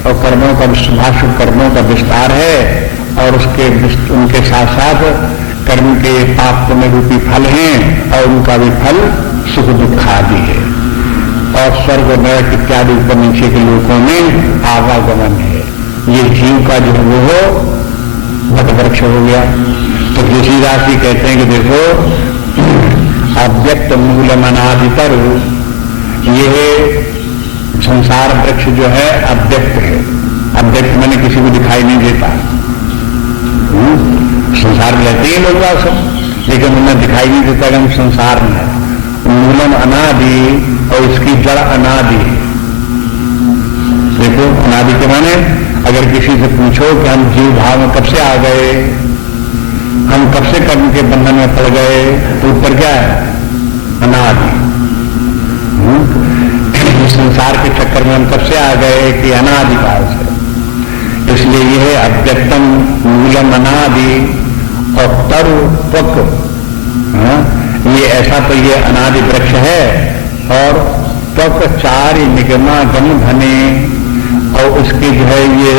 और कर्मों का शुभाशुभ कर्मों का विस्तार है और उनके साथ साथ कर्म के पाप पुण्य रूपी फल हैं और उनका भी फल सुख दुख आदि है और स्वर्ग नरक इत्यादि ऊपर नीचे के लोकों में आवागमन है। ये जीव का जो वो हो वटवृक्ष हो गया। तो तुलसीदास जी कहते हैं कि देखो अव्यक्त मूलम अनादितर, ये संसार वृक्ष जो है अव्यक्त है। अव्यक्त मैंने किसी को दिखाई नहीं देता। संसार में रहते हैं लोग सब, लेकिन उन्हें दिखाई नहीं देता कि हम संसार में है। मूलम अनादि और इसकी जड़ अनादि। देखो अनादि के माने अगर किसी से पूछो कि हम जीव भाव में कब से आ गए, हम कब से कर्म के बंधन में पड़ गए, तो उत्तर क्या है? अनादि। संसार के चक्कर में हम कब से आ गए कि अनादिकाल से। इसलिए यह अव्यक्तम मूलम अनादि और तरु त्वक, ये ऐसा तो ये अनादि वृक्ष है और त्वक चारि निगमा गम घने, और उसकी जो है ये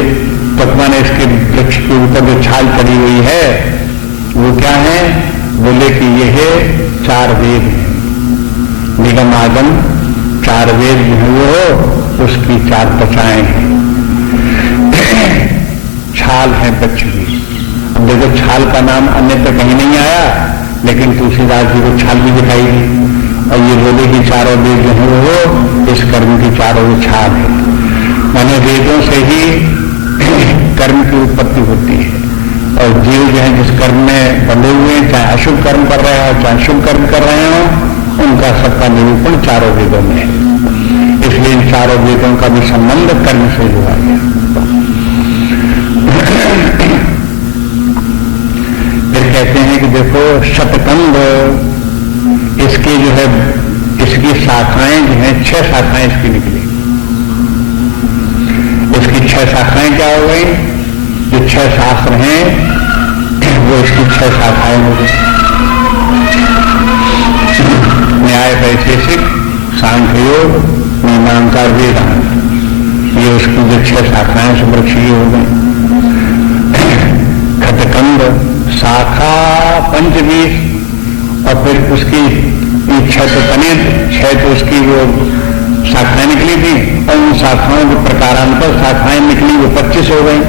त्वक माने इसके वृक्ष के ऊपर जो छाल चढ़ी हुई है वो क्या है? बोले कि यह चार वेद है। निगमागम चार वेद जो है वो उसकी चार त्वचाएं हैं, छाल है वृक्ष की। अब देखो छाल का नाम अन्यत्र कहीं नहीं आया, लेकिन तुलसीदास जी को छाल भी दिखाई दी और ये बोले कि चारों वेद जो है वो इस कर्म की चारों छाल है। माने वेदों से ही कर्म की उत्पत्ति होती है और जीव जो है जिस कर्म में बंधे हुए हैं, चाहे अशुभ कर्म कर रहे हो चाहे शुभ कर्म कर रहे हो, उनका सबका निरूपण चारों वेदों में है। इसलिए इन चारों वेदों का भी संबंध कर्म से हुआ है। फिर कहते हैं कि देखो शतकंद, इसकी जो है इसकी शाखाएं जो है 6 शाखाएं इसकी निकली। इसकी 6 शाखाएं क्या हो गई? जो 6 शास्त्र हैं वो इसकी 6 शाखाएं हो गई। न्याय वैशेषिक, सांख्य योग, मीमांसा, वेदांत, ये उसकी जो 6 शाखाएं से वृक्ष हो गई। खटकंद शाखा 25 और फिर उसकी 6 तो बने, 6 तो उसकी वो शाखाएं निकली थी और उन शाखाओं के प्रकारांतर शाखाएं निकली वो 25 हो गई।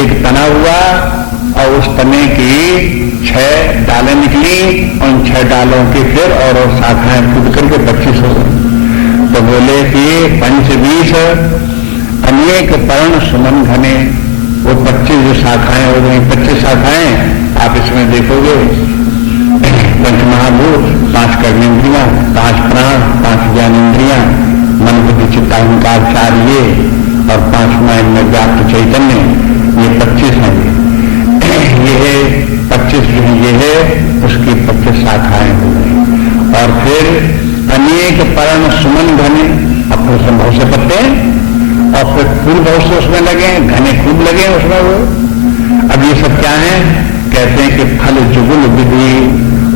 एक तना हुआ और उस तने की 6 डालें निकली और उन 6 डालों की फिर और शाखाएं कूद करके 25 हो गई। तो बोले कि 25 अनेक पर्ण सुमन घने, वो 25 जो शाखाएं हो गई, 25 शाखाएं आप इसमें देखोगे। पंचमहाभूत, 5 कर्मेंद्रियां, 5 प्राण, 5 ज्ञानेन्द्रियां, मन बुद्धि चित्त अहंकार 4 ये और 5वां इनमें व्याप्त चैतन्य, ये 25 है। ये 25 जो है ये है उसकी 25 शाखाएं हो गई। और फिर अनेक पर्ण सुमन घने, अपने उसमें बहुत से पत्ते और फिर फूल बहुत से उसमें लगे, घने खूब लगे उसमें वो। अब ये सब क्या है? कहते हैं कि फल जुगुल विधि,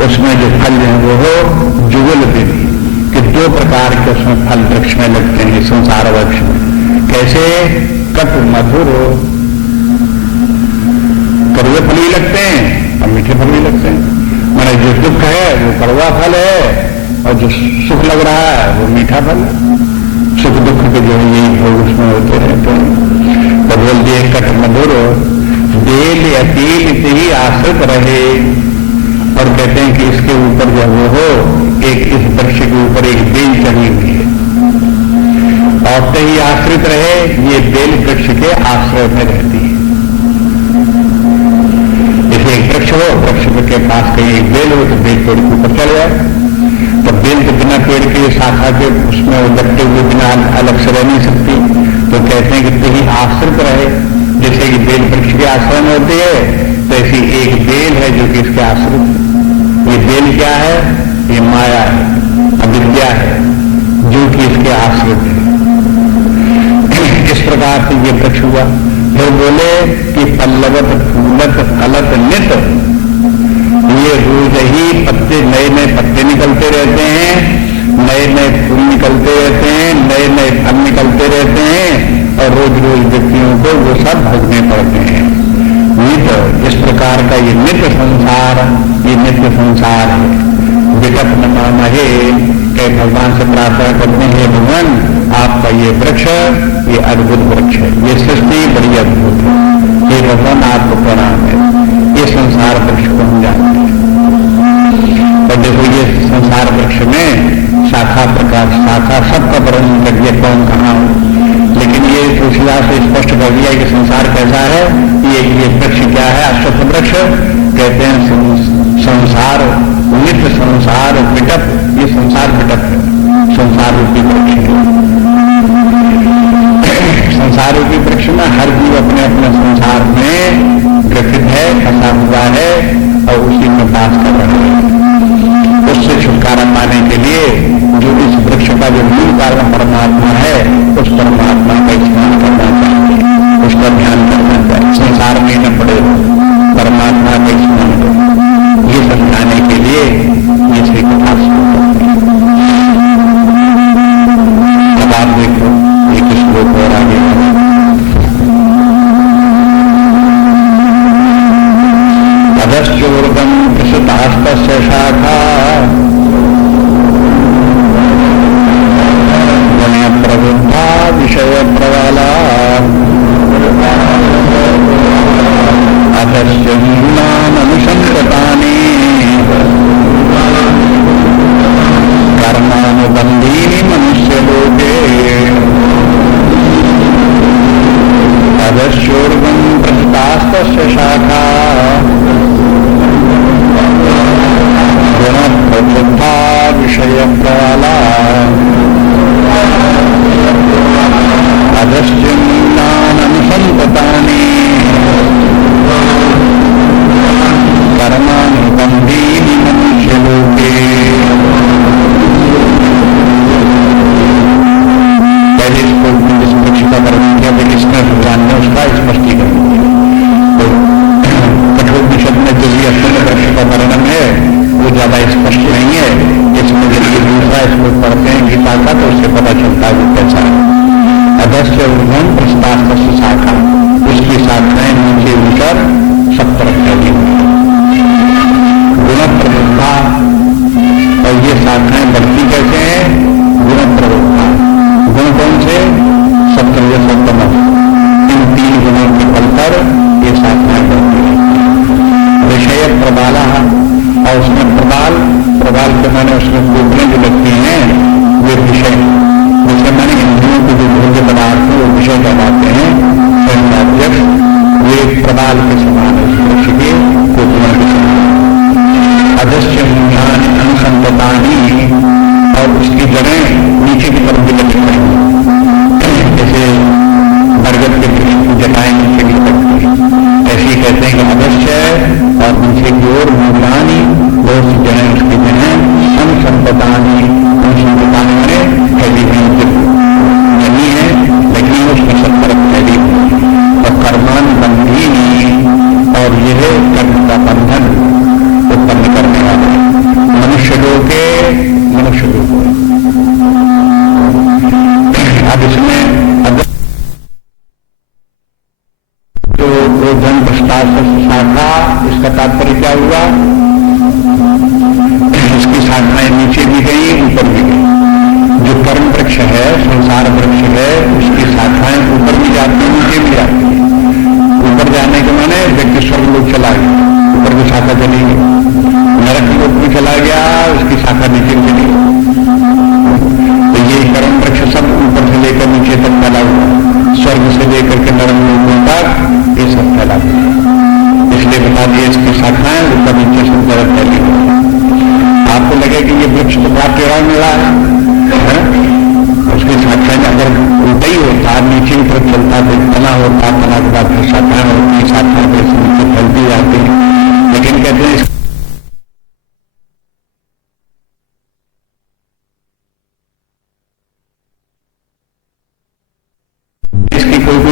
उसमें जो फल है वो हो जुगुल विधि, कि 2 प्रकार के उसमें फल वृक्ष में लगते हैं संसार वृक्ष में। कैसे? कट मधुर, कड़वे फल भी लगते हैं और मीठे फल भी लगते हैं। माने जो दुख है वो कड़वा फल है और जो सुख लग रहा है वो मीठा फल है। सुख दुख के जो है यही भोग उसमें होते रहते हैं। तो बोल दिए कट मधुर बेल अकील ही आश्रित रहे। और कहते हैं कि इसके ऊपर जो वो हो एक इस वृक्ष के ऊपर एक बेल चढ़ी हुई है और ही आश्रित रहे। ये बेल वृक्ष के आश्रय में रहती है। जैसे एक वृक्ष हो, वृक्ष के पास कहीं एक बेल हो तो बेल पेड़ के ऊपर चढ़ जाए। तो बेल तो बिना पेड़ के शाखा के उसमें लगते हुए बिना अलग से रह नहीं सकती। तो कहते हैं कि तो ही आश्रित रहे। जैसे कि बेल वृक्ष के आश्रय में होती है तो ऐसी एक बेल है जो कि इसके आश्रित, ये बेल क्या है? ये माया है, अविद्या है, जो कि इसके आश्रित है। इस प्रकार से ये वृक्ष हुआ। फिर बोले कि पल्लवत फूलत फलत नित, ये रोज ही पत्ते, नए नए पत्ते निकलते रहते हैं, नए नए फूल निकलते रहते हैं, नए नए फल निकलते रहते हैं, और रोज रोज व्यक्तियों को वो सब भोगने पड़ते हैं। नित, इस प्रकार का ये नित्य संसार, ये नित्य संसार है। विकट नमामहे, के भगवान से प्रार्थना करते हैं, भगवान आपका ये वृक्ष, ये अद्भुत वृक्ष है, ये सृष्टि बड़ी अद्भुत है, ये भगवान आपको प्रणाम है। ये संसार वृक्ष को हम जानते हैं। और देखो ये संसार वृक्ष में शाखा प्रकार, शाखा सबका वर्णन कर दिया कौन कहाँ हो, लेकिन ये तुलसीदास से स्पष्ट कर दिया कि संसार कैसा है। ये वृक्ष क्या है? अश्वत्थ वृक्ष कहते हैं। संसार, नित्य संसार विटप, ये संसार विटप है, संसार रूपी वृक्ष है। संसार रूपी वृक्ष में हर जीव अपने अपने संसार में ग्रथित है, फंसा हुआ है, और उसी में बास कर रहा है। उससे छुटकारा पाने के लिए जो इस वृक्ष का जो मूल कारण परमात्मा है, उस परमात्मा का स्मरण करना चाहिए, उसका ध्यान करना चाहिए। संसार में न पड़े, परमात्मा का स्मरण करो। ये समझाने के लिए ये श्री कथा शुरू। अब आप देखो एक श्लोक और आगे, अधश्चोर्गम प्रसुतास्तस्य शाखा गुण प्रबुद्धा विषय प्रवाला अधस्य हीनानुसंगतानि कर्मानुबंधीनि मनुष्य लोके अधश्चोर्गम प्रसुतास्तस्य शाखा गुण प्रबुद्धा विषय प्रवाला अधस्य हीनानुसंगतानि कर्मानुबंधीनि मनुष्य लोके। पहले इसको जिस वृक्ष का वर्णन किया था कृष्ण भगवान ने उसका स्पष्टीकरण किया। तो कठोपनिषद में जो भी अश्विन वृक्ष का वर्णन है वो ज्यादा स्पष्ट नहीं है। इसमें जब ये दूसरा श्लोक पढ़ते हैं गीता का तो उससे पता चलता है वो कैसा है। अधस्य ऊर्ध्वं प्रस्तास्तस्य शाखा, उसकी शाखाएं नीचे ऊपर सब तरफ फैली हुई। गुण प्रबुद्धा, और ये शाखाएं बढ़ती कैसे हैं? गुण प्रबुद्धा। गुण कौन से? सत्य सत्तम, इन तीन गुणों के बल पर ये शाखाएं बढ़ती हैं। विषय प्रबाला, और उसमें प्रबाल, प्रबाल के माने उसमें गोपने जो लगती हैं वे विषय, विषय माने इंद्रियों के जो भोग्य पदार्थ है वो विषय कहलाते हैं। ऑब्जेक्ट वे प्रबाल के समान है, उस वृक्ष के गोपनों के समान। अधस्य मूलानि अनुसंगतानि, और उसकी जड़ें नीचे की तरफ भी लटक रही हैं, जैसे बरगद के वृक्ष की जटाएं नीचे की लटकती हैं, ऐसे ही कहते हैं कि अधस्य है और नीचे की ओर मूलानि, बहुत सी जड़ें उसकी जड़ें अनुसंगतानि, अनुसंगतानि में फैली हुई जमी है, लेकिन उसकी सब तरफ फैली हुई। और कर्मानुबंधीनि, और यह कर्म का बंधन उत्पन्न करने वाला मनुष्य लोग के, मनुष्य लोग। अब इसमें तो जन प्रस्ताव शाखा, इसका तात्पर्य क्या हुआ? इसकी शाखाएं नीचे भी गई, ऊपर भी गई। जो कर्म वृक्ष है, संसार वृक्ष है, उसकी शाखाएं ऊपर भी जाती हैं, नीचे भी जाती हैं। ऊपर जाने के माने व्यक्ति स्वर्ग लोग चला गया, ऊपर की शाखा चली गई। नरक लोक में चला गया, उसकी शाखा नीचे चली। तो ये कर्म वृक्ष सब ऊपर से लेकर नीचे तक फैला हुआ, स्वर्ग से लेकर के नरक लोकों तक ये सब फैला हुआ। इसलिए बता दिए इसकी शाखाएं ऊपर नीचे सब तरफ फैली हुई। आपको लगे कि ये वृक्ष तो बड़ा टेढ़ा मिला है, उसकी शाखाएं अगर उल्टा ही होता, नीचे की तरफ चलता तो तना होता, तना के बाद फिर शाखाएं होती, शाखाएं फिर नीचे फैलती जाती। लेकिन कहते हैं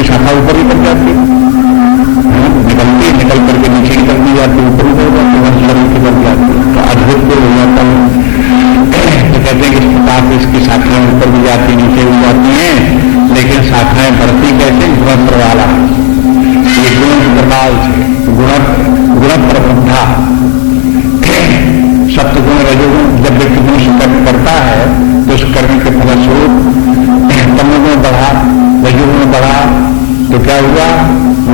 दूसरी शाखा ऊपर ही कर जाती है, निकल करके नीचे की तरफ दी जाती है, ऊपर ही कर जाती है, शरीर की तरफ जाती है, तो अद्भुत हो जाता है। तो कहते हैं कि इस प्रकार से इसकी शाखाएं ऊपर भी जाती नीचे भी जाती हैं, लेकिन शाखाएं बढ़ती कैसे? गुणत्र वाला, ये गुण के प्रभाव से, गुण प्रबुद्धा, सप्तगुण रजोगुण जब व्यक्ति गुण से कर्म करता है तो उस कर्म के फलस्वरूप तमोगुण बढ़ा, रजोगुण बढ़ा, तो क्या हुआ?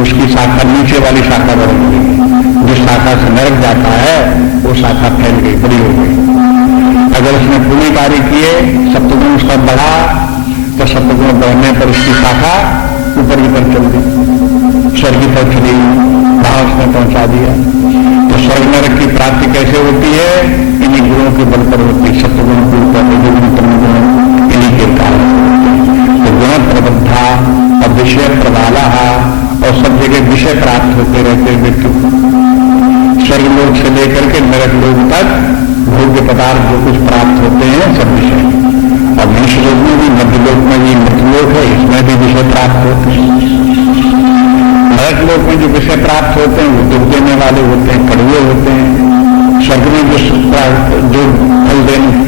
उसकी शाखा नीचे वाली शाखा बढ़ गई, जिस शाखा से नरक जाता है वो शाखा फैल गई, बड़ी हो गई। अगर उसने पुण्य कार्य किए, सप्तगुण उसका बढ़ा, तो सप्तगुण बढ़ने पर उसकी शाखा ऊपर की तरफ चल गई, स्वर्ग की तरफ चली, वहां उसने पहुंचा दिया। तो स्वर्ग नरक की प्राप्ति कैसे होती है? इन्हीं गुणों के बल पर होती है, सप्तगुण के ऊपर, तमोगुण इन्हीं के कारण। तो गुण प्रबुद्धा और विषय प्रबाला, और सब जगह विषय प्राप्त होते रहते व्यक्ति को, स्वर्ग लोक से लेकर के नरक लोक तक भोग्य पदार्थ जो कुछ प्राप्त होते हैं सब विषय। और मनुष्य लोक में भी, मध्य लोक में भी मृत्युलोक है, इसमें भी विषय प्राप्त होते हैं। नरक लोक में जो विषय प्राप्त होते हैं वो दुख देने वाले होते हैं, कड़वे होते हैं। स्वर्ग में जो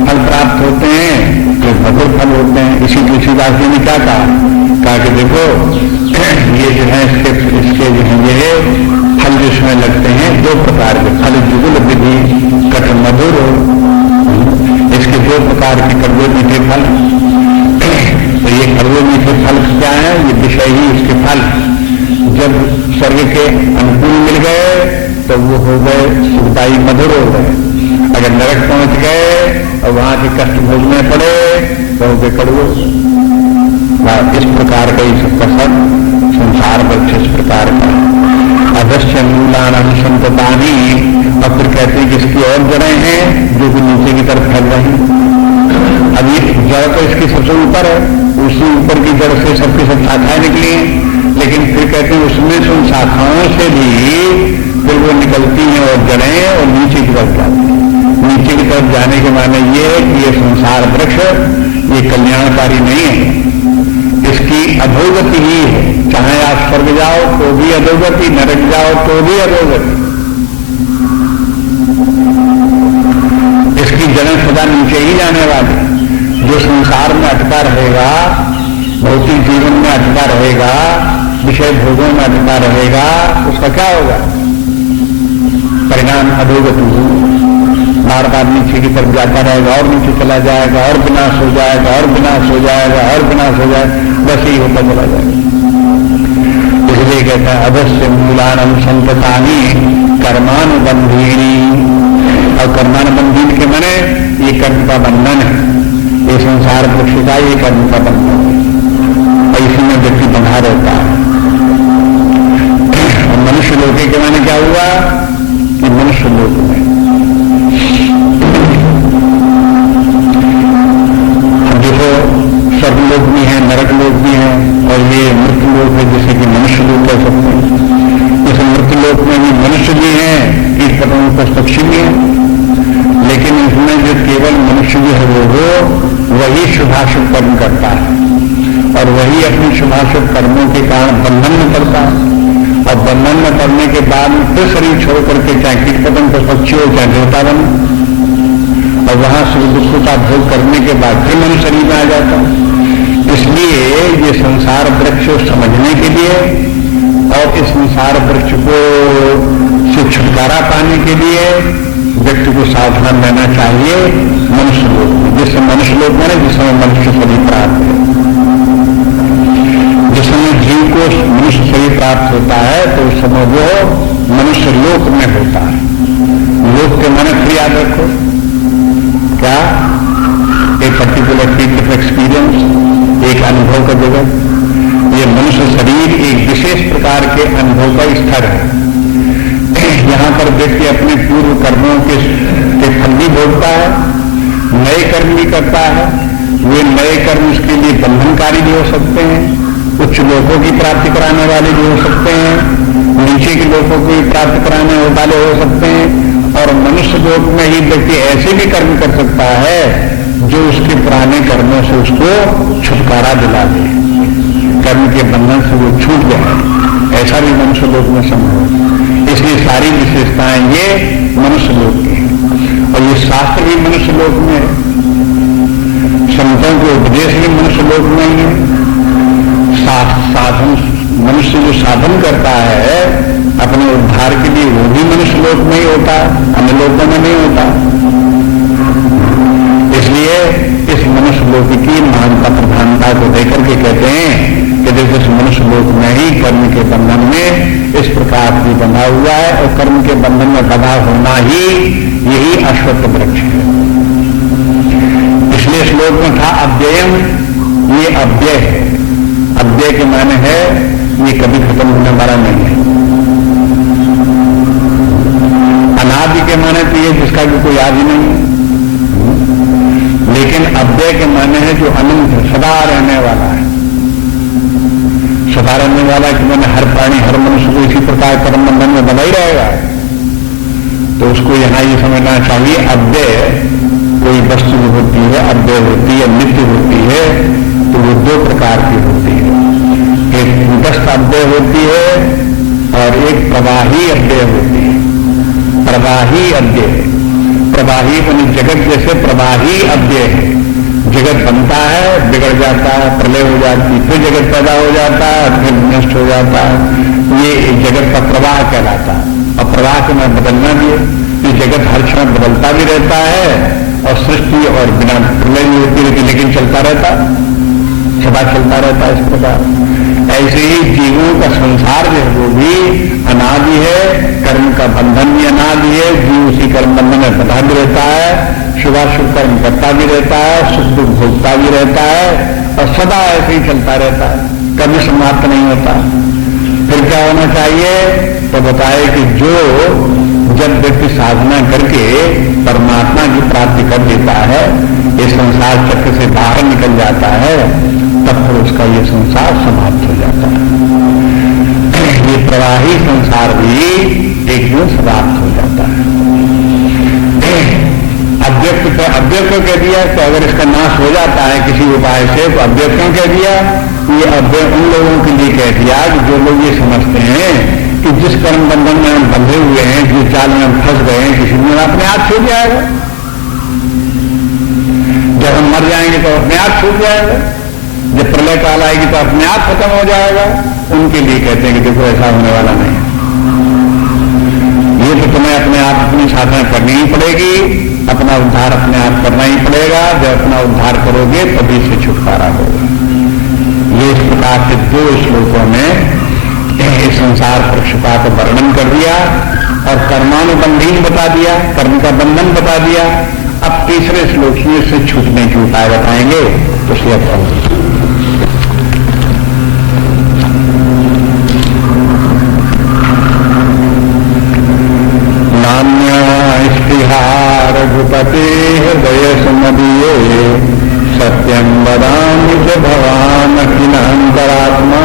फल प्राप्त होते हैं जो मधुर फल होते हैं। इसी तुलसीदास जी ने क्या कहा कि देखो ये जो है इसके जो है ये फल जिसमें लगते हैं दो प्रकार के फल, जुगुल विधि कट मधुर, इसके दो प्रकार के कड़वे मीठे फल। तो ये कड़वे मीठे फल क्या है? ये विषय ही इसके फल जब स्वर्ग के अनुकूल मिल गए तो वो हो गए सुखदायी, मधुर हो गए। अगर नरक पहुंच गए और वहां के कष्ट भोगने पड़े तो वे कड़वे। इस प्रकार का ही सबका सब संसार वृक्ष इस प्रकार का अवश्य मूलान संततानी। और फिर कहते हैं कि इसकी और जड़ें हैं जो कि नीचे की तरफ फैल रही। अब ये जड़ तो इसकी सबसे ऊपर है, उसी ऊपर की जड़ से सबकी सब शाखाएं निकली हैं, लेकिन फिर कहते हैं उसमें से उन शाखाओं से भी फिर वो निकलती हैं और जड़ें और नीचे की तरफ जाती हैं। नीचे की तरफ जाने के माने ये है कि ये संसार वृक्ष ये कल्याणकारी नहीं है, इसकी अधोगति ही है। चाहे आप स्वर्ग जाओ तो भी अधोगति, नरक जाओ तो भी अधोगति। इसकी जड़ें सदा नीचे ही जाने वाली। जो संसार में अटका रहेगा, भौतिक जीवन में अटका रहेगा, विषय भोगों में अटका रहेगा, उसका क्या होगा? परिणाम अधोगति होगा। बार बार नीचे की तरफ जाता रहेगा और नीचे चला जाएगा और विनाश हो जाएगा और विनाश हो जाएगा और विनाश हो जाएगा, बस यही होता चला जाएगा। इसलिए कहता है अवश्य मूलानम संततानी कर्मानुबंधीनी। और कर्मानुबंधीन के माने ये कर्म का बंधन है, ये संसार वृक्ष का ये कर्म का बंधन है और इसी में व्यक्ति बंधा रहता है। और मनुष्य लोक के माने क्या हुआ कि मनुष्य लोक में देखो स्वर्ग लोक भी है, नरक लोक भी है और ये मृत्यु लोक है जिसे कि मनुष्य लोक कह सकते हैं। इस मृत्यु लोक में भी मनुष्य भी है, कीट पतंग पशु पक्षी भी है, लेकिन इसमें जो केवल मनुष्य जो है वो वही शुभाशुभ कर्म करता है और वही अपने शुभाशुभ कर्मों के कारण बंधन में पड़ता है। और बंधन में पड़ने के बाद फिर शरीर छोड़ करके चाहे कीट पतंग पशु पक्षी हो चाहे देवता बन, और वहां सुख दुख का भोग करने के बाद फिर मन शरीर में आ जाता है। इसलिए ये संसार वृक्ष समझने के लिए और इस संसार वृक्ष को से छुटकारा पाने के लिए व्यक्ति को सावधान रहना चाहिए मनुष्य लोक में। जिससे मनुष्य लोक में जिसमें मनुष्य शरीर प्राप्त है, जिस समय जीव को मनुष्य शरीर प्राप्त होता है तो उस समय वो मनुष्य लोक में होता है। लोक के माने फिर याद रखो क्या, एक पर्टिकुलर फील्ड ऑफ एक्सपीरियंस, एक अनुभव का जगह। ये मनुष्य शरीर एक विशेष प्रकार के अनुभव का स्तर है। यहाँ पर व्यक्ति अपने पूर्व कर्मों के फल भी भोगता है, नए कर्म भी करता है। वे नए कर्म उसके लिए बंधनकारी भी हो सकते हैं, उच्च लोगों की प्राप्ति कराने वाले भी हो सकते हैं, नीचे के लोगों को भी प्राप्त कराने वाले हो सकते हैं। और मनुष्य लोक में ही व्यक्ति ऐसे भी कर्म कर सकता है जो उसके पुराने कर्मों से उसको छुटकारा दिला दे। कर्म के बंधन से वो छूट जाए, ऐसा भी मनुष्य लोक में संभव है। इसलिए सारी विशेषताएं ये मनुष्य लोक की हैं। और ये शास्त्र भी मनुष्य लोक में है, संतों के उपदेश भी मनुष्य लोक में ही है। साधन मनुष्य जो साधन करता है अपने उद्धार के लिए, वो भी मनुष्य लोक में ही होता है, अन्य लोकों में नहीं होता। इसलिए इस मनुष्य लोक की महानता प्रधानता को देकर के कहते हैं कि देखो इस मनुष्य लोक में ही कर्म के बंधन में इस प्रकार भी बंधा हुआ है, और कर्म के बंधन में बंधा होना ही यही अश्वत्थ वृक्ष है। इसलिए श्लोक में था अव्ययम, ये अव्यय है। अव्यय के माने है ये कभी खत्म होने वाला नहीं है। अनादि के माने तो ये जिसका भी कोई आदि नहीं है। लेकिन अव्यय के माने है जो अनंत है, सदा रहने वाला है। सदा रहने वाला कि मैंने हर प्राणी हर मनुष्य को इसी प्रकार कर्म बंधन में बंधा ही रहेगा, तो उसको यहां ये समझना चाहिए अव्यय कोई वस्तु होती है, अव्यय होती है, नित्य होती है, तो वो दो प्रकार की होती है। एक कूटस्थ अव्यय होती है और एक प्रवाही अव्यय होती है। प्रवाही अव्यय, प्रवाही बनी जगत जैसे प्रवाही अव्यय है। जगत बनता है, बिगड़ जाता है, प्रलय हो जाती है, फिर जगत पैदा हो जाता है, फिर नष्ट हो जाता है। ये जगत का प्रवाह कहलाता है। और प्रवाह के में बदलना भी है, ये जगत हर क्षण बदलता भी रहता है और सृष्टि और बिना प्रलय भी होती रहती, लेकिन चलता रहता, सदा चलता रहता है। इस प्रकार ऐसे ही जीवों का संसार जो है वो भी अनादि है, कर्म का बंधन भी अनादि है। जीव उसी कर्म बंधन में बंधा भी रहता है, शुभाशुभ कर्म करता भी रहता है, सुख दुख भोगता भी रहता है, और सदा ऐसे ही चलता रहता है, कभी समाप्त नहीं होता। फिर क्या होना चाहिए? तो बताए कि जो जब व्यक्ति साधना करके परमात्मा की प्राप्ति कर लेता है, ये संसार चक्र से बाहर निकल जाता है, तब फिर उसका ये संसार समाप्त हो जाता है। ये प्रवाही संसार भी एक दिन समाप्त हो जाता है। अव्यक्त कह दिया तो अगर इसका नाश हो जाता है किसी उपाय से, तो अव्यक्त क्यों कह दिया? ये अव्यय उन लोगों के लिए कह दिया जो लोग ये समझते हैं कि जिस कर्म बंधन में हम बंधे हुए हैं, जिस जाल में हम फंस गए हैं, किसी दिन अपने आप छूट जाएगा। जब हम मर जाएंगे तो अपने आप छूट जाएगा, जब प्रलय काल आएगी तो अपने आप खत्म हो जाएगा। उनके लिए कहते हैं कि देखो ऐसा होने वाला नहीं है। ये तो तुम्हें अपने आप अपनी साधना करनी ही पड़ेगी, अपना उद्धार अपने आप करना ही पड़ेगा। जब अपना उद्धार करोगे तभी से छुटकारा होगा। ये इस प्रकार के दो श्लोकों में इस संसार पक्षता को वर्णन कर दिया और कर्मानुबंधीन बता दिया, कर्म का बंधन बता दिया। अब तीसरे श्लोक में से छूटने के उपाय बताएंगे, तो श्लोक रघुपते हृदय सुमदीये सत्यं वदामि च भवान् अखिलान्तरात्मा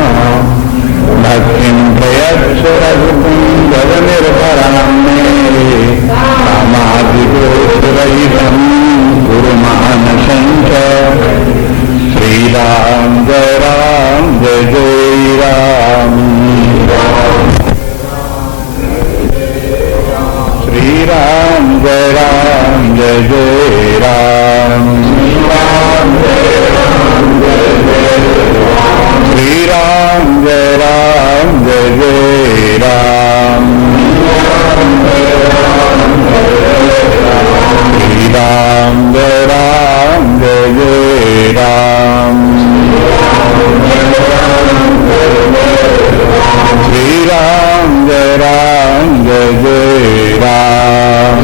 भक्तिं प्रयच्छ रघुपुङ्गव निर्भरां मे कामादिदोषरहितं कुरु मानसं च। श्रीराम जय राम जय जय राम, श्रीराम जय राम जय जय राम, श्रीराम जय राम जय जय राम, श्रीराम जय राम जय जय राम, श्रीराम जय राम जय जय राम, श्रीराम जय राम जय जय राम।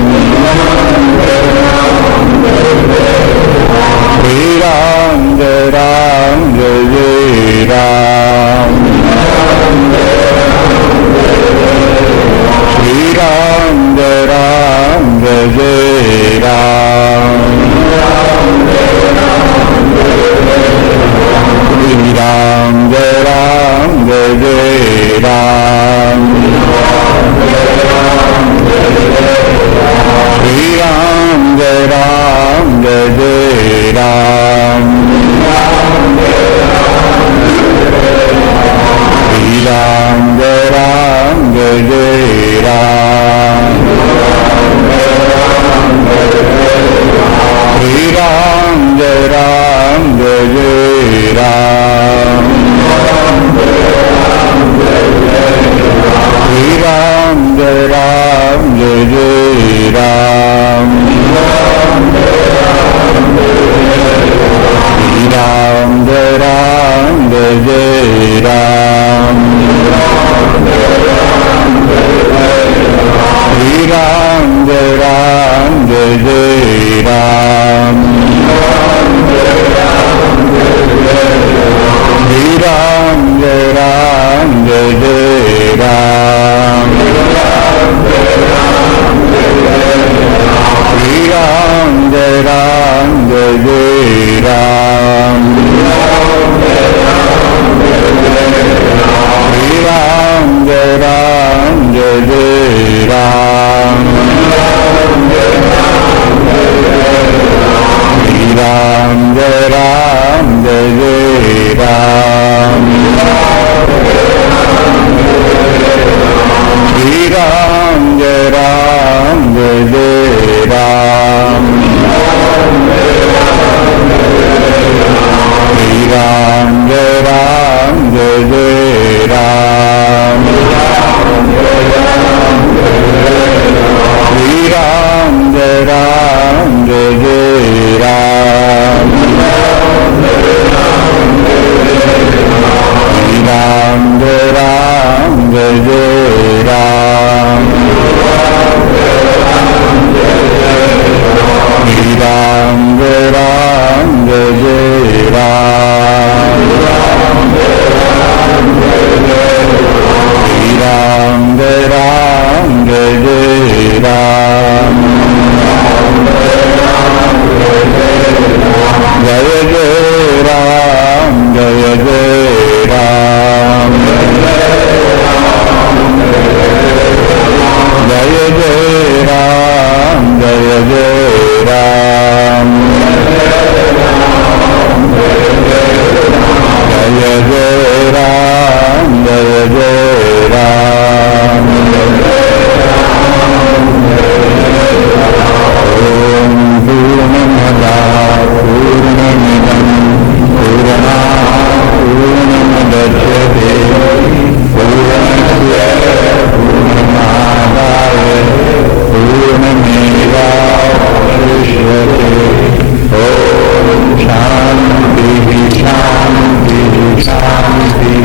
शांति शांति शांति।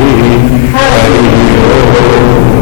हरि ओम।